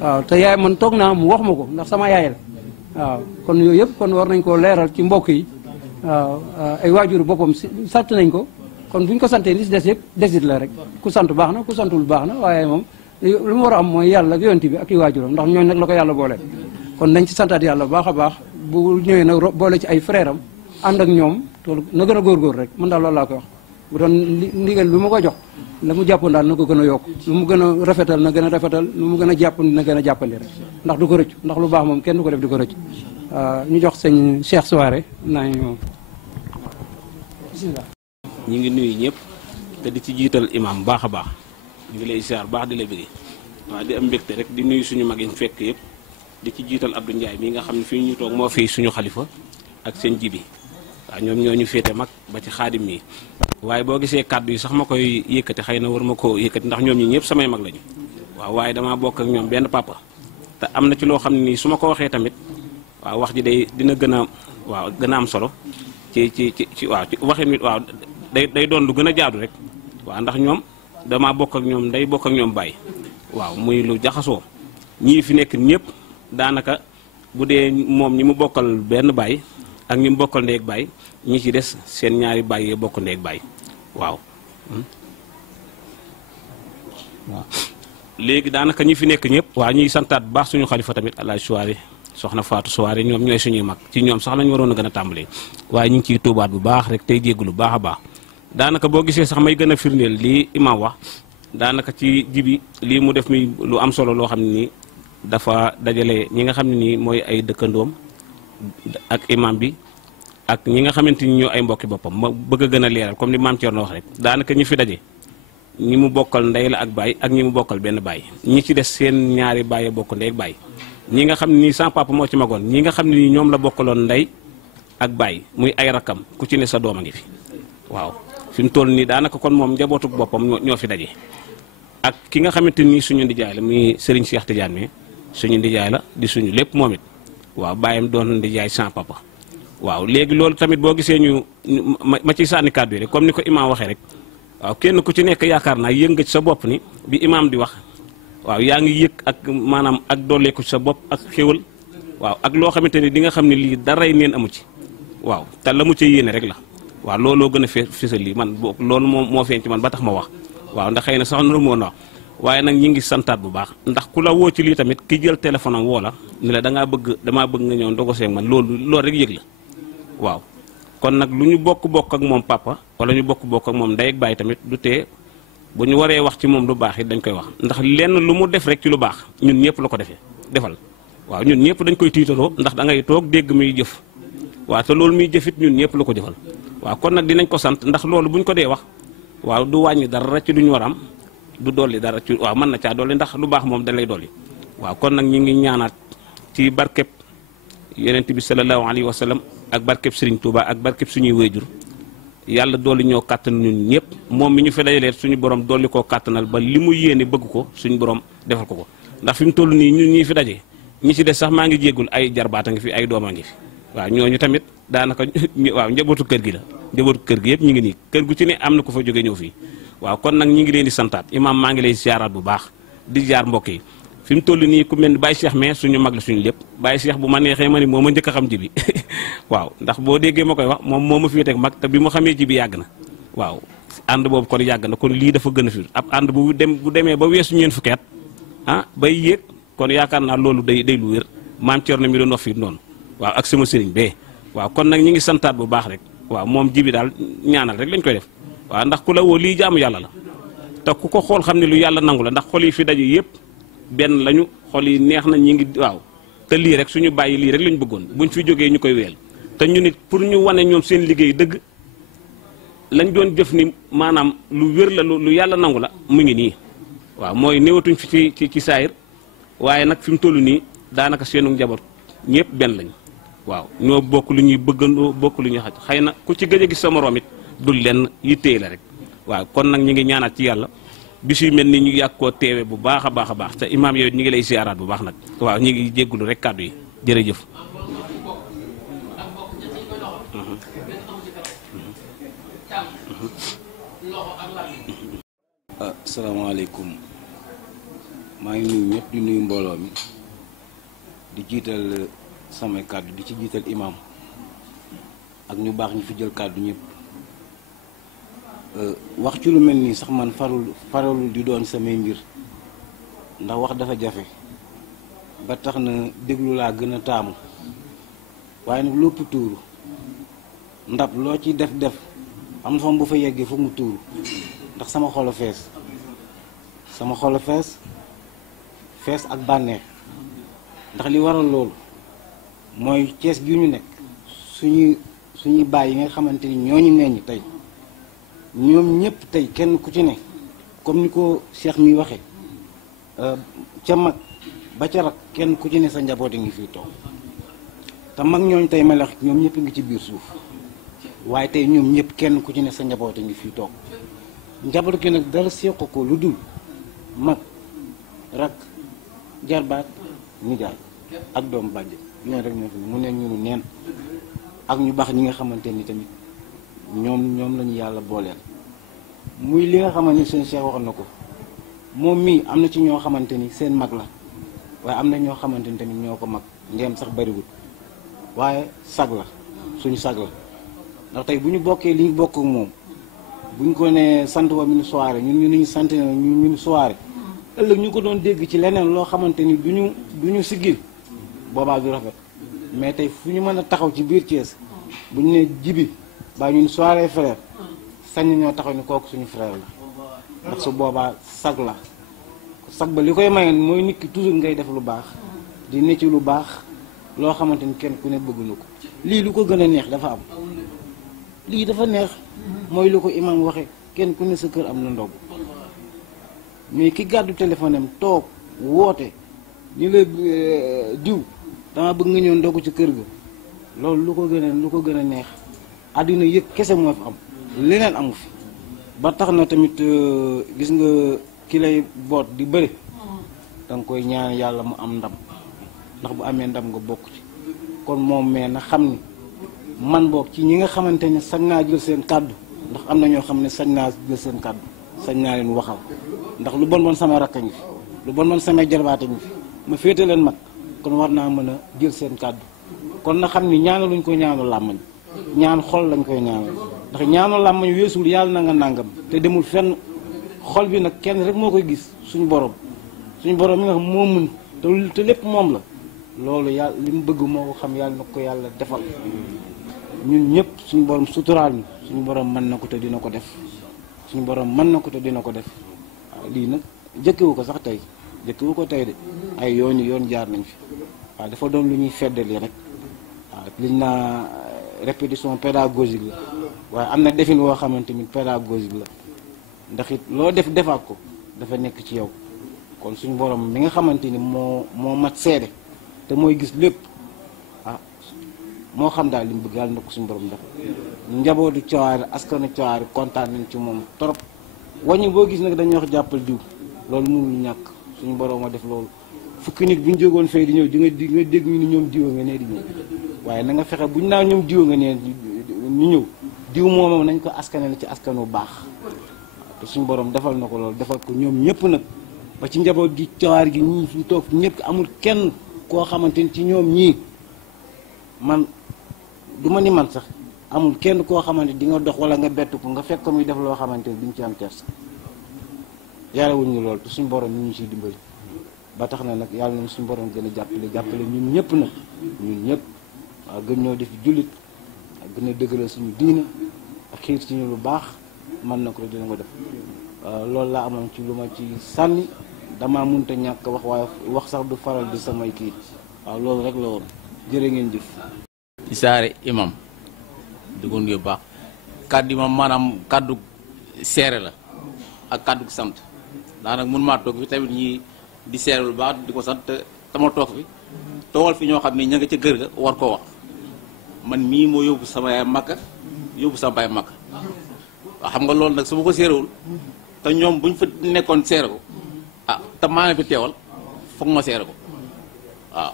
waaw te yaay man toog naa mu wax ma ko ndax sama yaay la waaw kon yooyu yëpp kon war nañ koo leeral ci mbokk yi waaw ay waajur boppam sant nañ ko kon bu ñu ko santee li si des yëpp desit la rek ku sant baax na ku santul baax na waaye moom lu mu war a am mooy yàlla ak yonent bi ak i waajuram ndax ñooñu nag la ko yàlla boole kon nañ ci santaat yàlla baax a baax bu ñëwee nag boole ci ay frère am ànd ak ñoom toolu na gën a góorgóor rek man daal loolu laa koy wax bu doon ndigal lu ma ko jox la mu jàppoon daal na ko gën a yokk lu mu gën a rafetal na gën a rafetal lu mu gën a jàpp na gën a jàppandi rek ndax du ko rëcc ndax lu baax moom kenn du ko def di ko rëcc ñu jox sëñ Cheikh Souare naa moom bismillah ñi ngi nuyu ñëpp te di ci jiital imam baax a baax ñu ngi lay ziar baax di la bëgg waaw di am mbégte rek di nuyu suñu mag yi fekk yëpp di ci jiital Abdou Ndiaye mi nga xam ne fii ñu toog moo fii suñu xalifa ak seen Jibi waaw ñoom ñoo ñu féete mag ba ci xaadim yi waaye boo gisee kàddu yi sax ma koy yëkkati xëy na war ma koo yëkkati ndax ñoom ñi ñëpp samay mag lañu waaw waaye damaa bokk ak ñoom benn papa te am na ci loo xam ne nii su ma ko waxee tamit waaw wax ji day dina gën a waaw gën a am solo ci waaw ci waxin wi waaw day doon lu gën a jaadu rek waaw ndax ñoom damaa bokk ak ñoom day bokk ak ñoom bàyyi waaw muy lu jaxasoo ñii fi nekk ñëpp daanaka bu dee moom ñi mu bokkal benn baay ak ñi mu bokkal ndeeg baay ñi ci des seen ñaari baay yee bokk ndeeg baay waaw. waaw léegi daanaka ñi fi nekk ñëpp. waaw ñuy santaat bu baax suñu xalifa tamit El Hadj Souare soxna Fatou Souare ñoom ñooy suñuy mag ci ñoom sax lañu waroon a gën a tàmbalee waaye ñu ngi ciy tuubaat bu baax rek tey jéggu lu baax a baax daanaka boo gisee sax may gën a firndeel lii imam wax daanaka ci Jibi lii mu def mi lu am solo loo xam ne nii dafa dajale ñi nga xam ne nii mooy ay dëkkandoom ak imam bi ak ñi nga xamante ni ñoo ay mbokki boppam ma bëgg a gën a leeral comme ni maam Thierno wax rek daanaka ñi fi daje ñi mu bokkal ndey la ak baay ak ñi mu bokkal benn baay ñi ci des seen ñaari baay bokk ndey ak baay ñi nga xam ne nii sans papa moo ci magoon ñi nga xam ne nii ñoom la bokkaloon ndey ak baay muy ay rakkam ku ci ne sa doom a ngi fi waaw fi mu toll nii daanaka kon moom njabootu boppam ñoo fi daje ak ki nga xamante ni suñu ndijaay la muy Serigne Cheikh Tidiane mi suñu ndijaay la di suñu lépp moom it waaw bàyyam doon ndijaay sans papa waaw léegi loolu tamit boo gisee ñu ma ciy sànni kàddu yi rek comme ni ko imaam waxee rek waaw kenn ku ci nekk yaakaar naa yëg nga ci sa bopp ni bi imaam di wax waaw yaa ngi yëg ak maanaam ak dooleeku ci sa bopp ak xéwal waaw ak loo xamante ni di nga xam ne lii daray neen amu ci waaw te la mu ci yéene rek la waaw looloo gën a fésal lii man boo loolu moo feeñ ci man ba tax ma wax waaw ndax xëy na sax nuru moo wax waaye nag ñi ngi santaat bu baax ndax ku la woo ci lii tamit ki jël téléphone am woo la ni la damaa bëgg nga ñëw ndogosee man loolu rek yëg la waaw kon nag lu ñu bokk ak moom papa wala ñu bokk ak moom ndey ak baay tamit du tee bu ñu waree wax ci moom lu baax it dañ koy wax ndax lenn lu mu def rek ci lu baax ñun ñëpp la ko defal waaw ñun ñëpp dañ koy tiitaroo ndax da ngay toog dégg muy jëf waaw te loolu muy jëfit ñun ñëpp la ko jëfal waaw kon nag dinañ ko sant ndax loolu bu ñu ko dee wax waaw du wàññi dara ci duñu war am du dolli dara ci waaw mën na caa dolli ndax lu baax moom da lay dolli waaw kon nag ñu ngi ñaanaat ci barkeb yonent bi sallallahu alayhi wa sallam ak barkeb Serigne Touba ak barkeb suñuy wéyjur yàlla dolli ñoo kàttan ñun ñëpp moom mi ñu fi dajalee suñu borom dolli koo kàttanal ba li mu yéene bëgg ko suñu borom defal ko ndax fi mu toll nii ñun ñii fi daje ñi ci des sax maa ngi jéggul ay jarbaata ngi fi ay dooma ngi fi waaw ñooñu tamit daanaka waaw njabootu kër gi la njabootu kër gi yëpp ñu ngi nii kër gu ci ne am na ko fa jóge ñëw fii waaw kon nag ñi ngi leen di santaat imaam maa ngi lay ziaraat bu baax di jaar mbokk yi fi mu toll nii ku mel ni Baye Cheikh mais suñu mag la suñu lépp Baye Cheikh bu ma neexee ma ni moo ma njëkk a xam ji bi waaw ndax boo déggee ma koy wax moom moo ma fi teg mag te bi mu xamee ji bi yàgg na waaw ànd boobu kon yàgg na kon lii dafa gën a fi ab ànd bu demee ba weesu ñeen fukki at bay yéeg kon yaakaar naa loolu day lu wér maam Thierno mi doon wax fii noonu waaw ak sama sëriñ bee waaw kon nag ñi ngi santaat bu baax rek waaw moom ji bi daal ñaanal rek lañ koy def waaw ndax ku la woo lii jaamu yàlla la te ku ko xool xam ne lu yàlla nangu la ndax xol yi fi daje yëpp benn lañu xol yi neex na ñi ngi waaw te lii rek suñu bàyyi lii rek lañ bëggoon buñ fi jógee ñu koy weel te ñu nit pour ñu wane ñoom seen liggéey dëgg lañ doon jëf ni maanaam lu wér la lu yàlla nangu la mu ngi nii waaw mooy néewatuñ fi ci saayir waaye nag fi mu toll nii daanaka seenu njaboot ñëpp benn lañ waaw ñoo bokk lu ñuy bëggandoo bokk lu ñuy xaj xëy na ku ci gëj a gis sa moroom it dul lenn yittee la rek waaw kon nag ñu ngi ñaanaat ci yàlla bis yu mel ni ñu yàgg koo teewe bu baax a baax te imaam yooyu ñu ngi lay siyaaraat bu baax nag waaw ñu ngi jéggulu rek kàddu yi jërëjëf. asalaamaaleykum maa ngi nuyu ñëpp di nuyu mbooloo mi di jiital samay kàddu di ci jiital imaam ak ñu baax ñu fi jël kàddu ñëpp wax ci lu mel nii sax man faralul di doon samay mbir ndax wax dafa jafe ba tax na déglu laa gën a taamu waaye nag lépp tuuru ndab loo ci def am na fam bu fa yeggee foog mu tuuru ndax sama xol a fees fees ak bànneex ndax li waral loolu mooy Cees gi ñu nekk suñuy baay yi nga xamante ni ñooñu meññ tey ñoom ñëpp tey kenn ku ci ne comme ni ko Cheikh mi waxee ca mag ba ca rak kenn ku ci ne sa njaboot ngi fii toog te mag ñooñu tey ma la wax ñoom ñëpp ngi ci biir suuf waaye tey ñoom ñëpp kenn ku ci ne sa njaboot ngi fii toog njaboot gi nag dara seq ko lu dul mag rak jarbaat nijaay ak doom bàjj ñoo rek ñoo fi mu neen ñunu neen ak ñu baax ñi nga xamante ni tamit ñoom lañu yàlla booleel muy li nga xamante ni seen Cheikh waxoon na ko moom mii am na ci ñoo xamante ni seen mag la waaye am na ñoo xamante ni tamit ñoo ko mag ndeem sax bariwul waaye sag la suñu sag la ndax tey bu ñu bokkee li ñu bokk ak moom bu ñu ko nee sant wa minu soirée ñun ñu sant ñu minu soirée ëllëg ñu ko doon dégg ci leneen loo xamante ni du ñu siggil boobaa du rafet mais tey fu ñu mën a taxaw ci biir Thiès bu ñu nee jibi baa ñun soirée frère sañ ñoo taxaw ni kooku suñu frère la ndax su boobaa sag la sag ba li koy mayoon mooy nit ki toujours ngay def lu baax di ne ci lu baax loo xamante ni kenn ku ne bëgg na ko lii lu ko gën a neex dafa am lii dafa neex mooy lu ko imam waxe kenn ku ne sa kër am na ndog mais ki gàddu téléphone am toog woote ñu la diw dama bëgg nga ñëw ndogu ci kër ga loolu lu ko gën a neex àddina yëg kese moo fi am leneen amu fi ba tax na tamit gis nga ki lay boot di bëri danga koy ñaan yàlla mu am ndam ndax bu amee ndam nga bokk ci kon moom mais na xam ni man boog ci ñi nga xamante ne sañ naa jël seen kàddu ndax am na ñoo xam ne sañ naa jël seen kàddu sañ naa leen waxal ndax lu bon sama rakk a ngi fi lu bon samay jarbaate ngi fi ma féete leen mag kon war naa mën a jël seen kàddu kon na xam ni ñaanaluñ ko ñaanu làmmañ ñaan xol lañ koy ñaanal ndax ñaanu làmmañ weesul yàlla na nga nàngam te demul fenn. xol bi nag kenn rek moo koy gis suñu borom mi nga xam moo mën te lépp moom la loolu yàlla li mu bëgg moo ko xam yàlla na ko yàlla defal ñun ñëpp suñu borom suturaal ñu suñu borom mën na ko te dina ko def suñu borom mën na ko te dina ko def waaw lii nag jëkkewu ko sax tey jëkkewu ko tey de ay yoon jaar nañ fi waaw dafa doon lu ñuy feddali rek waaw liñ naa répétition pédagogique la waaye am na defin woo xamante ni pédagogique la ndax it loo defaat ko dafa nekk ci yow kon suñu borom mi nga xamante ni moo mat seede te mooy gis lépp ah moo xam daal li mu bëgg yàlla na ko suñu borom def njabootu Tivaouane askanu Tivaouane kontaan nañ ci moom trop wàññi boo gis nag dañuy wax jàppal diw loolu mënul ñàkk suñu borom a def loolu fukki nit bu ñu jógoon fay di ñëw di nga dégg ñu ni ñoom diwa nga nee di ñëw waaye na nga fexe bu ñu naan ñoom diwa nga nee ñu ñëw diw moomam nañ ko askanale ci askan wu baax te suñu borom defal na ko loolu defal ko ñoom ñëpp nag ba ci njaboot gi Tivaouane gi ñii fi toog ñëpp amul kenn koo xamante ni ci ñoom ñii man du ma ni man sax amul kenn koo xamante di nga dox wala nga bett ko nga fekk ko muy def loo xamante ni duñ ci am kersa yàlla wuñ ñu loolu te suñu borom ñu ciy dimbali ba tax na nag yàlla nañu suñu borom gën a jàppale ñun ñëpp nag ñun ñëpp waaw gën ñoo def jullit ak gën a dëgëral suñu diine ak xiir ci ñu lu baax mën na ko dina ko def loolu laa amoon ci lu ma ci sànni damaa mënta ñàkk wax waaye wax sax du faral di samay kii waaw loolu rek la woon jërë ngeen jëf. ci saare imam duggoon yu baax kàddu yi moom maanaam kàddu seere la ak kàddu sant daanaka mun maa toog fi tamit ñi di seere lu baax di ko sant te tama toog fi toogal fi ñoo xam ne ña nga ca kër ga war koo wax man mii moo yóbbu sama yaay Makka yóbbu sama baay Makka waaw xam nga loolu nag su ma ko séerewul te ñoom buñ fa nekkoon seere ko ah te maa ngi fi teewal foog ma seere ko waaw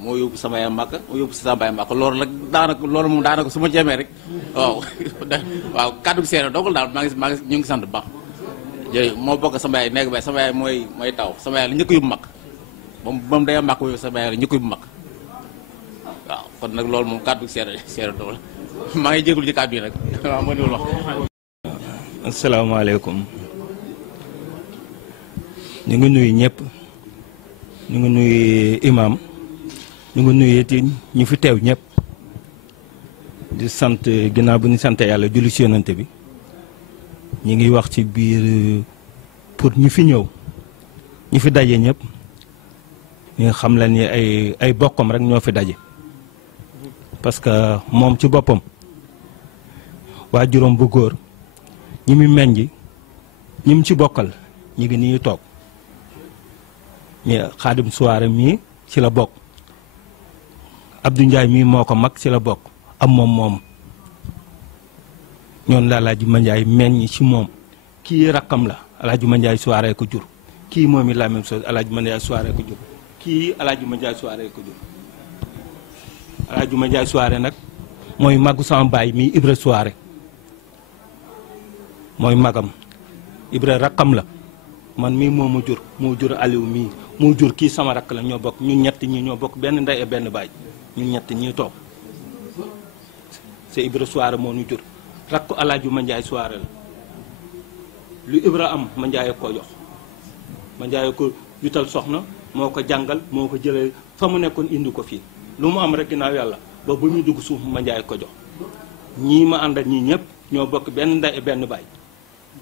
moo yóbbu sama yaay Makka moo yóbbu sama baay Makka loolu nag daanaka loolu moom daanaka su ma jemee rek waaw waaw kàddu seere dogal daal maa ngi ñu ngi sant bu baax jërëjëf moo bokk sama yaay nekk bay sama yaay mooy taw sama yaay la njëkk yóbbu Makka moom day am Makka yóbbu sama yaay la njëkk yóbbu Makka waaw kon nag loolu moom kàddu seere dogal maa ngi jégalu ci kàddu yi nag waaw ma niwul wax. asalaamaaleykum ñu ngi nuyu ñëpp ñu ngi nuyu imam ñu ngi nuyu it ñu fi teew ñëpp di sant ginnaaw bu ñu sant yàlla julli ci yonante bi ñu ngi wax ci biir pour ñu fi ñëw ñu fi daje ñëpp ñu nga xam la ni ay bokkam rek ñoo fi daje parce que moom ci boppam waa juróom bu góor ñi mu meññ ñi mu ci bokkal ñi ngi nii toog mi Xaadim Suwaare mii ci la bokk Abdou Ndiaye mii moo ko mag ci la bokk am moom ñoon la Alaaji Mandiaye meññ ci moom kii rakkam la Alaaji Mandiaye Suwaare ko jur kii moom it la même chose Alaaji Mandiaye Suwaare ko jur kii Alaaji Mandiaye Suwaare ko jur Alaaji Mandiaye Suwaare nag mooy magu sama baay mii Ibra Suwaare mooy magam Ibra rakkam la man mii moo jur Aliou mii moo jur kii sama rakk la ñoo bokk ñun ñett ñi ñoo bokk benn ndey benn baay ñun ñett ñii toog c'est Ibra Suwaare moo ñu jur rakku Alaaji Mandiaye Suwaare la lu Ibra am Mandiaye ko jox Mandiaye ko jutal soxna moo ko jàngal moo ko jëlee fa mu nekkoon indi ko fii lu mu am rek ginnaaw yàlla ba ba muy dugg suuf Mandiaye ko jox ñii ma àndal ñii ñëpp ñoo bokk benn ndey benn baay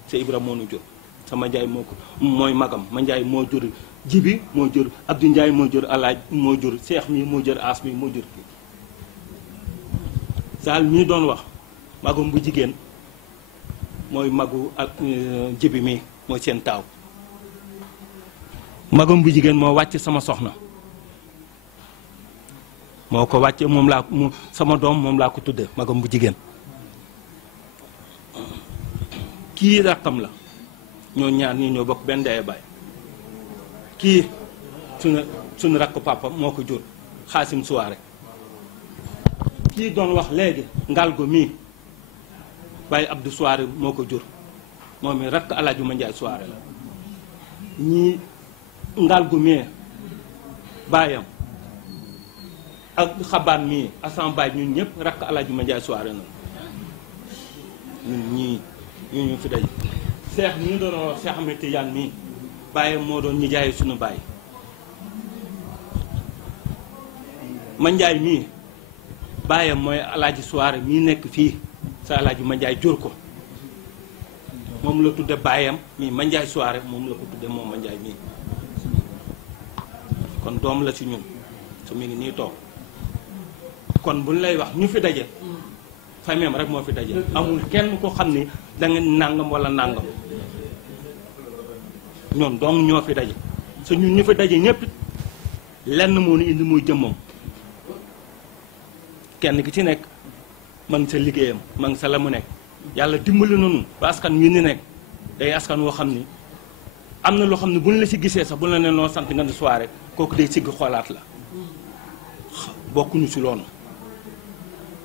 c'est Ibra moo ñu jur sama Mandiaye moo ko mooy magam Mandiaye moo jur Jibi moo jur Abdou Ndiaye moo jur Alaaj moo jur Seex mii moo jur As mii moo jur kii Saal mii doon wax magam bu jigéen mooy magu ak Jibi mii mooy seen taaw magam bu jigéen moo wàcc sama soxna moo ko wàcce sama doom moom laa ko tudde magam bu jigéen kii rakkam la ñoo ñaar ñii ñoo bokk benn ndey baay kii suñu rakk papa moo ko jur Xaasim Suwaare kii doon wax léegi Ngalgo mii Baye Abdou Suwaare moo ko jur moom mi rakk Alaaji Mandiaye Suwaare la ñii Ngalgo mii baayam ak xabaan mii asan baay ñun ñëpp rakk Alaaji Mandiaye Suwaare na ñun ñii ñu fi daje. Cheikh ñu doon wax Cheikh Ahmed Tidiane mii bàyyam moo doon ñu jaay suñu bàyyi. Mandiaye mii bàyyam mooy alaaji Soare mii nekk fii sa alaaji Mandiaye jur ko moom la tudde bàyyam mii Mandiaye Soare moom la ko tudde moom Mandiaye mii kon doom la ci ñun su mi ngi nii toog kon buñ lay wax ñu fi daje famille rek moo fi daje amul kenn ko xam ni da nga nàngam wala nàngam ñoom dong ñoo fi daje su ñun ñu fi daje ñëpp lenn moo nu indi muy jëmmam kenn ki ci nekk ma ngi sa liggéeyam ma ngi sa la mu nekk yàlla dimbali nañu ba askan wi ni nekk day askan woo xam ni am na loo xam ne bu ñu la ci gisee sax bu la ne noo sant nga ne soirée kooku day sigg xoolaat la bokkuñu ci loolu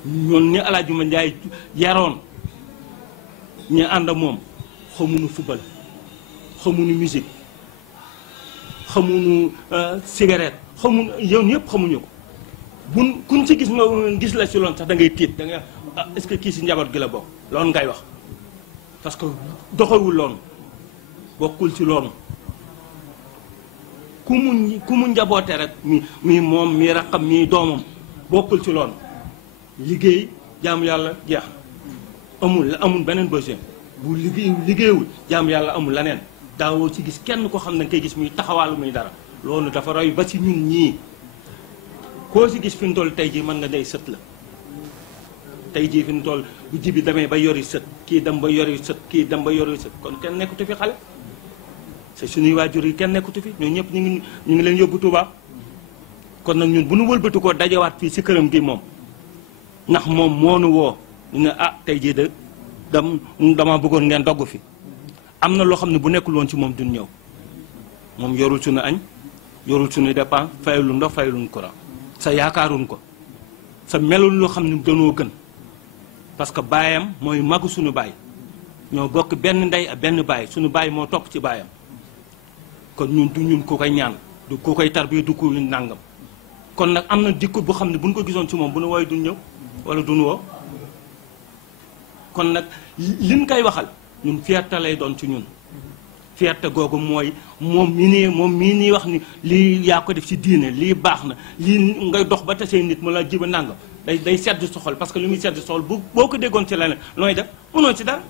ñoon ni Alaaji Mandiaye yaroon ñu ànd ak moom xamuñu football xamuñu musique xamuñu cigarette xamuñu yow yëpp xamuñu ko buñ kuñ ci gis nga gis la ci loon sax da ngay tiit da ngay est-ce que kii ci njaboot gi la bokk loolu ngay wax parce que doxewul loonu bokkul ci loonu ku mu njaboote rek mi moom mi raqam mi doomam bokkul ci loonu liggéey jaamu yàlla jeex amul beneen besoin bu liggéeyul jaamu yàlla amul leneen daawoo ci gis kenn ko xam ne koy gis muy taxawaalu muy dara loolu dafa roy ba ci ñun ñii koo si gis fi mu toll tey jii mën nga day sët la tey jii fi mu toll bu jibi demee ba yori sët kii dem ba yori sët kii dem ba yori sët kon kenn nekkutu fi xale c'est suñuy waajur yi kenn nekkutu fi ñoo ñëpp ñu ngi leen yóbbu Tuubaa kon nag ñun bu nu wëlbatu koo dajawaat fii si këram gi moom ndax moom moo nu woo ñu ne ah tey jii de dama bëggoon ngeen dogg fi am na loo xam ne bu nekkul woon ci moom duñ ñëw moom yorul suñu añ yorul suñu dépense fayalul ndox fayalul courant sa yaakaaruñ ko sa melul loo xam ne danoo gën parce que baayam mooy magu suñu baay ñoo bokk benn ndey ak benn baay suñu baay moo topp ci baayam kon ñun du ñun ku koy ñaan du ku koy tarbiya du ku nàngam kon nag am na dikku bu xam ne bu ñu ko gisoon ci moom bu nu wooy duñ ñëw wala duñ woo kon nag liñ koy waxal ñun fierté lay doon ci ñun fierté googu mooy moom mii nii wax ni lii yaa ko def ci diine lii baax na lii ngay dox ba tasee nit mu la jiba nàngam day sedd sa xol parce que li muy sedd sa xol boo ko déggoon ci leneen nooy def mënoo ci dara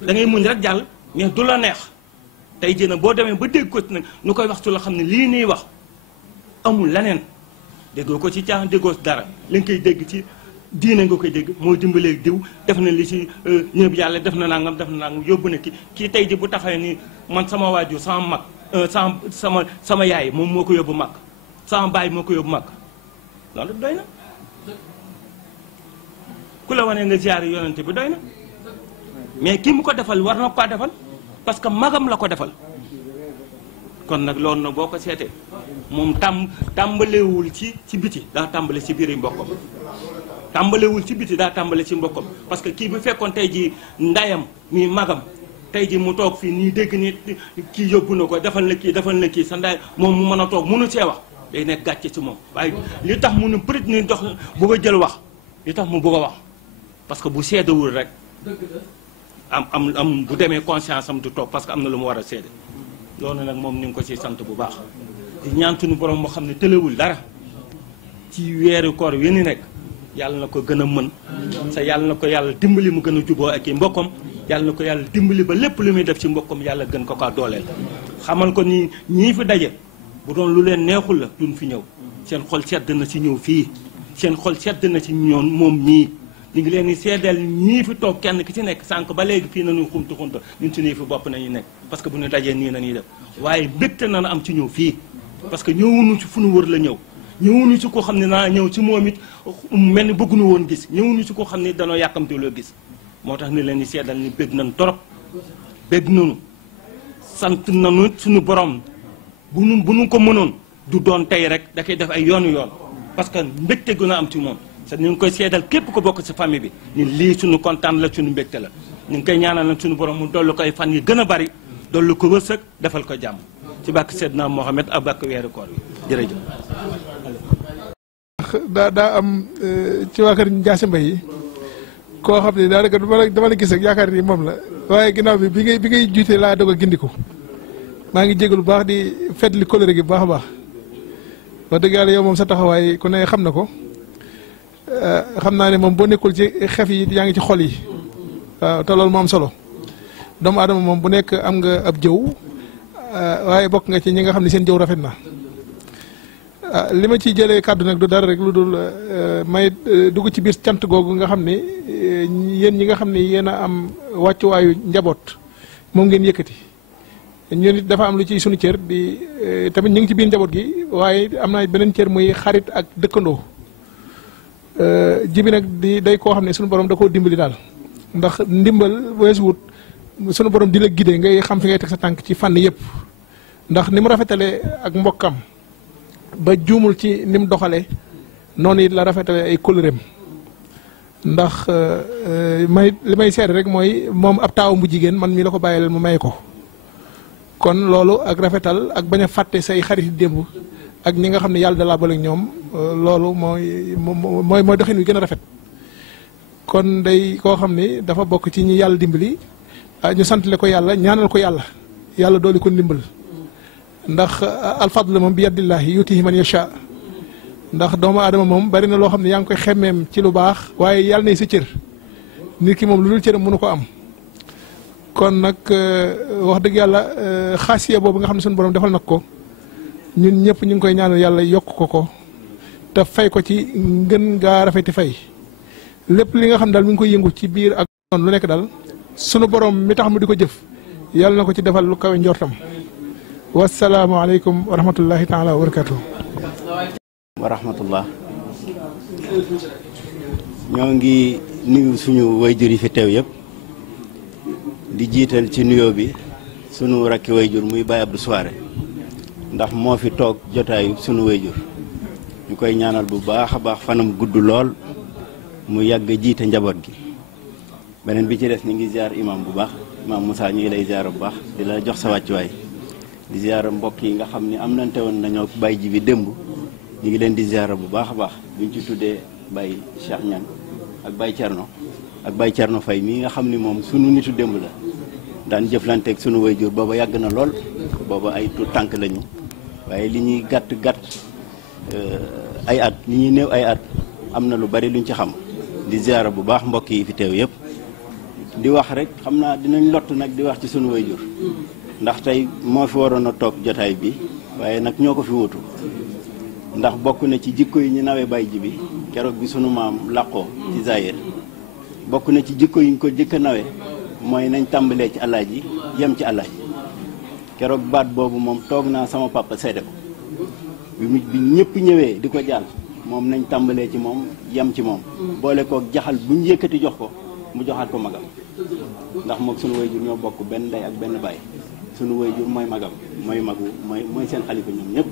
da ngay muñ rek jàll mais du la neex tey jii nag boo demee ba dégg ko ci nag ñu koy wax ci la xam ne lii nii wax amul leneen déggoo ko ci caaxaan déggoo ci dara li nga koy dégg ci diine nga koy dégg mooy dimbalee diw def na li ci ñëpp yàlla def na nangam yóbbu na kii tey ji bu taxawee ni man sama waajur sama mag sama yaay moom moo ko yóbbu mag sama baay moo ko yóbbu mag loolu doy na ku la wane nga ziyaare yonente bi doy na mais kii mu ko defal war na ko defal parce que magam la ko defal kon nag loolu nag boo ko seetee moom tàmbalewul ci biti daa tàmbale ci biir mbokkam tàmbalewul ci biti daa tàmbale ci mbokkam parce que kii bu fekkoon tey ji ndayam mi magam tey ji mu toog fii nii dégg ni kii yóbbu na ko defal na kii sa nday moom mu mën a toog mënu see wax day nekk gàcce ci moom waaye li tax mu ne peut-être ni dox bëgg a jël wax li tax mu bëgg a wax parce que bu seedawul rek am bu demee conscience am du toog parce que am na lu mu war a seede loolu nag moom ni nga ko ci sant bu baax di ñaan suñu borom moo xam ne tëlewul dara ci weeru koor wi ni nekk yàlla na ko gën a mën sa yàlla na ko yàlla dimbali mu gën a juboo ak i mbokkam yàlla na ko yàlla dimbali ba lépp lu muy def ci mbokkam yàlla gën ko dooleel xamal ko ni ñii fi daje bu doon lu leen neexul la duñ fi ñëw seen xol sedd na ci ñëw fii seen xol sedd na ci ñoom moom mii ñu ngi leen di seedeel ñii fi toog kenn ki ci nekk sànq ba léegi fii nañu xumtu ñun suñuy fi bopp nañu nekk parce que bu ñu dajee nii nañuy def waaye mbégte nañu am ci ñëw fii parce que ñëwuñu ci fu ñu wër la ñëwuñu ci ko xam ne naa ñëw ci moom it mel ni bëgguñu woon gis ñëwuñu ci ko xam ne danoo yàkkamte loo gis moo tax ni leen di seedal ni bég nañ torop bég nañu sant nañu suñu borom bu nu ko mënoon du doon tey rek da koy def ay yoon parce que mbégte gu na am ci moom te ñu ngi koy seedal képp ko bokk ci famille bi ni lii suñu kontaan la suñu mbégte la ñu ngi koy ñaanal nag suñu borom mu dollu ko ay fan yi gën a bari dollu ko wërsëg defal ko jàmm ci bàkk Seydina Mohamed ak bàkk weeru koor bi jërëjëf. daa am ci waa kër Ndiasse Mbaye yi koo xam ne daanaka dama la gis rek yaakaar ni moom la waaye ginnaaw bi bi ngay jiite laa doog a gindiku maa ngi jégalu bu baax di fetli coloré gi bu baax a baax wax dëgg yàlla yow moom sa taxawaay ku ne xam na ko xam naa ne moom boo nekkul ci xef yi yaa ngi ci xol yi waaw te loolu moo am solo doomu aadama moom bu nekk am nga ab jëw waaye bokk nga ci ñi nga xam ne seen jëw rafet na li ma ciy jëlee kàddu nag du dara rek lu dul may dugg ci biir cant googu nga xam ne yéen ñi nga xam ne yéen a am wàccuwaayu njaboot moom ngeen yëkkati ñun it dafa am lu ci suñu cër di tamit ñu ngi ci biir njaboot gi waaye am naa beneen cër muy xarit ak dëkkandoo jibi nag day koo xam ne suñu borom da koo dimbali daal ndax ndimbal weesuwut suñu borom di la guider ngay xam fi ngay teg sa tànk ci fànn yëpp ndax ni mu rafetalee ak mbokkam ba juumul ci ni mu doxalee noonu it la rafetalee ay kóllëreem ndax li may seet rek mooy moom ab taawam bu jigéen man mii la ko bàyyileel mu may ko kon loolu ak rafetal ak bañ a fàtte say xarit démb ak ñi nga xam ne yàlla da laa boole ak ñoom loolu mooy doxin wi gën a rafet kon day koo xam ni dafa bokk ci ñi yàlla dimbali ñu santale ko yàlla ñaanal ko yàlla dooli ko ndimbal ndax alfadl moom bi yadillahi yutihi man yasha ndax doomu aadama moom bari na loo xam ne yaa ngi koy xemmeem ci lu baax waaye yàlla nay sa cër nit ki moom lu dul cëram mënu ko am kon nag wax dëgg yàlla xaasiya boobu nga xam ne suñu borom defal nag ko ñun ñëpp ñu ngi koy ñaanal yàlla yokk ko te fay ko ci ngën gaa rafeti fay lépp li nga xam daal mi ngi koy yëngu ci biir ak noonu lu nekk daal sunu borom mi tax mu di ko jëf yàlla na ko ci defal lu kawe njortam wasalaamaaleykum wa rahmatullahi taala wa barakatuh wa rahmatullah ñoo ngi nuyu suñu wayjur yi fi teew yëpp di jiital ci nuyoo bi sunu rakki wayjur muy Baye Abdou Souare ndax moo fi toog jotaayu sunu wayjur ñu koy ñaanal bu baax a baax fanam gudd lool mu yàgg jiite njaboot gi beneen bi ci des ñu ngi ziar imam bu baax imam Moussa ñu ngi lay ziar bu baax di la jox sa wàccuwaay di ziar mbokk yi nga xam ni am nante woon nañoo Baye ji bi démb ñu ngi leen di ziar bu baax a baax buñ ci tuddee Baye Cheikh Niang ak Baye Thierno Faye mii nga xam ni moom sunu nitu démb la daan jëflanteeg sunu wayjur booba yàgg na lool booba ay tuut tànk lañu waaye li ñuy gàtt ay at li ñuy néew ay at am na lu bari luñ ci xam di ziara bu baax mbokk yi fi teew yëpp di wax rek xam naa dinañ lott nag di wax ci sunu wayjur ndax tey moo fi waroon a toog jotaay bi waaye nag ñoo ko fi wutu ndax bokk na ci jikko yi ñu nawee Baye ji bi keroog bi sunu maam làqoo ci Zaïre bokk na ci jikko yi ñu ko jëkk a nawe mooy nañ tàmbalee ci alaaji yem ci alaaji keroog baat boobu moom toog naa sama papa seede ko bi ñëpp ñëwee di ko jàll moom nañ tàmbalee ci moom yem ci moom boole kook jaxal bu ñu yëkkati jox ko mu joxaat ko magam ndax moom sunu wayjur ñoo bokk benn ndey ak benn baay sunu wayjur mooy magam mooy magu mooy seen xalifa ñoom ñëpp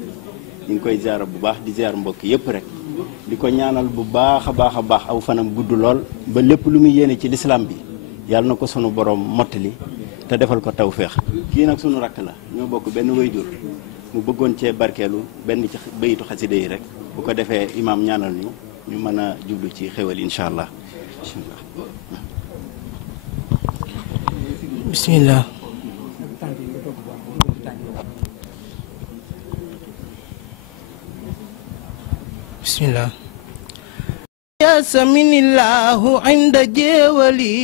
ñu ngi koy ziar bu baax di ziar mbokk yëpp rek di ko ñaanal bu baax a baax aw fanam gudd lool ba lépp lu muy yéene ci lislaam bi yàlla na ko sunu borom mottali te defal ko tawféex kii nag sunu rakk la ñoo bokk benn wayjur mu bëggoon cee barkeelu benn ci bayitu xasida yi rek bu ko defee imaam ñaanal ñu mën a jublu ci xéwal incha allah bismillah bismillah yasaminillahu inda jeewali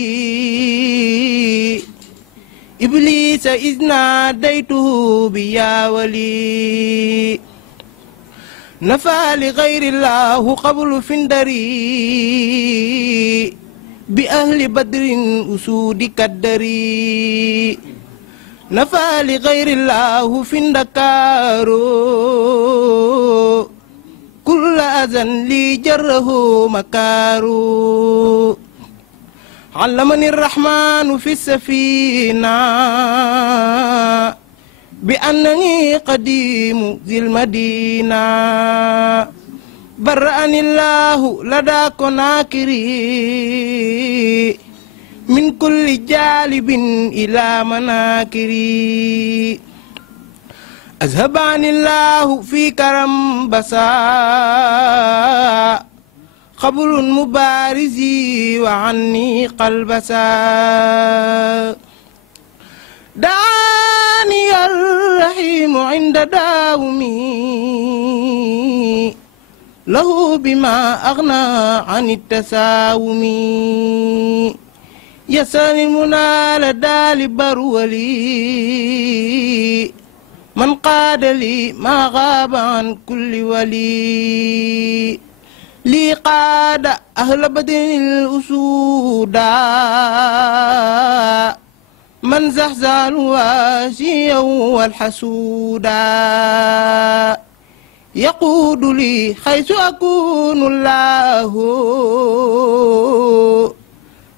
iblisa izna daytuhu bi yaawali nafaali gayrillahu qablu findari bi ahli badrin usudi kaddari nafaali gayrillahu findakaaru kulla azan li jarrahu makaaru allamani rahmanu fi safina bi annani qadimu zil madina barra'ani llahu lada konakiri min kulli jalibin ila manakiri azhabani llahu fi karam basa قبل مبارزي وعني قلبسا دعاني الرحيم عند داومي له بما أغنى عن التساوم يسأل المنى لدى لبرولي من قاد لي ما غاب عن كل ولي لي قاد أهل بدن الأسودا من زحزح الواشي والحسودا يقود لي حيث أكون الله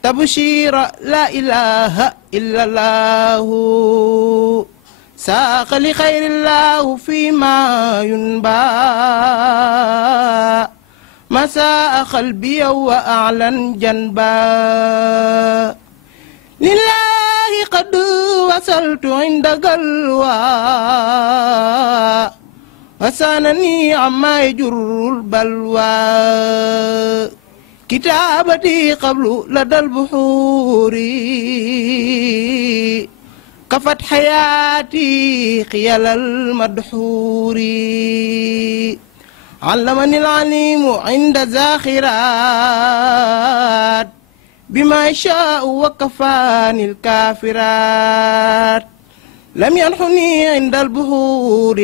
تبشير لا إله إلا الله ساق لخير الله فيما ينبى مساء قلبي وأعلن جنبا لله قد وصلت عند قلوى وسانني عما يجر البلوى كتابتي قبل لدى البحور كفت حياتي خيال المدحور علمني العليم عند زاخرات بما يشاء وكفاني الكافرات لم ينحني عند البحور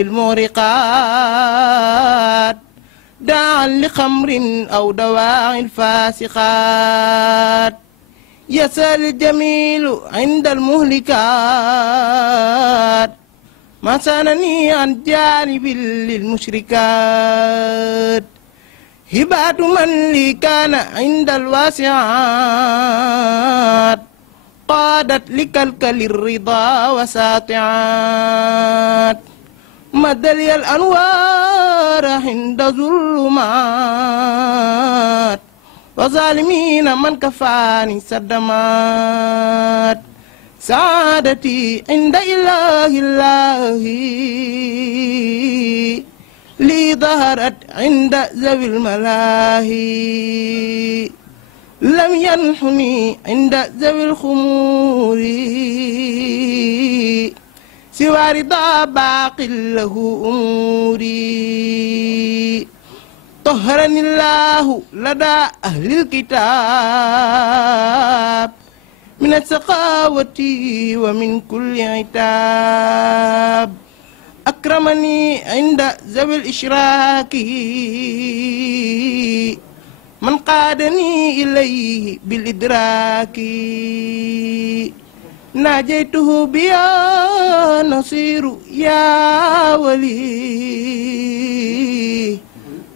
المغرقات داعا لخمر أو دواعي الفاسقات يسأل الجميل عند المهلكات ما سانني عن جانب للمشركات هبات من لي كان عند الواسعات قادت لكلكل الرضا وساطعات مد لي الأنوار عند ظلمات وظالمين من كفاني صدمات سعادتي عند إله الله لي ظهرت عند ذوي الملاهي لم ينحني عند ذوي الخمور سوى رضا باق له أموري طهرني الله لدى أهل الكتاب من السخاوة ومن كل عتاب أكرمني عند ذوي الإشراك من قادني إليه بالإدراك ناجيته بيا نصير يا ولي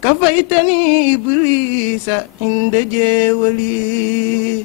كفيتني إبليس عند جولي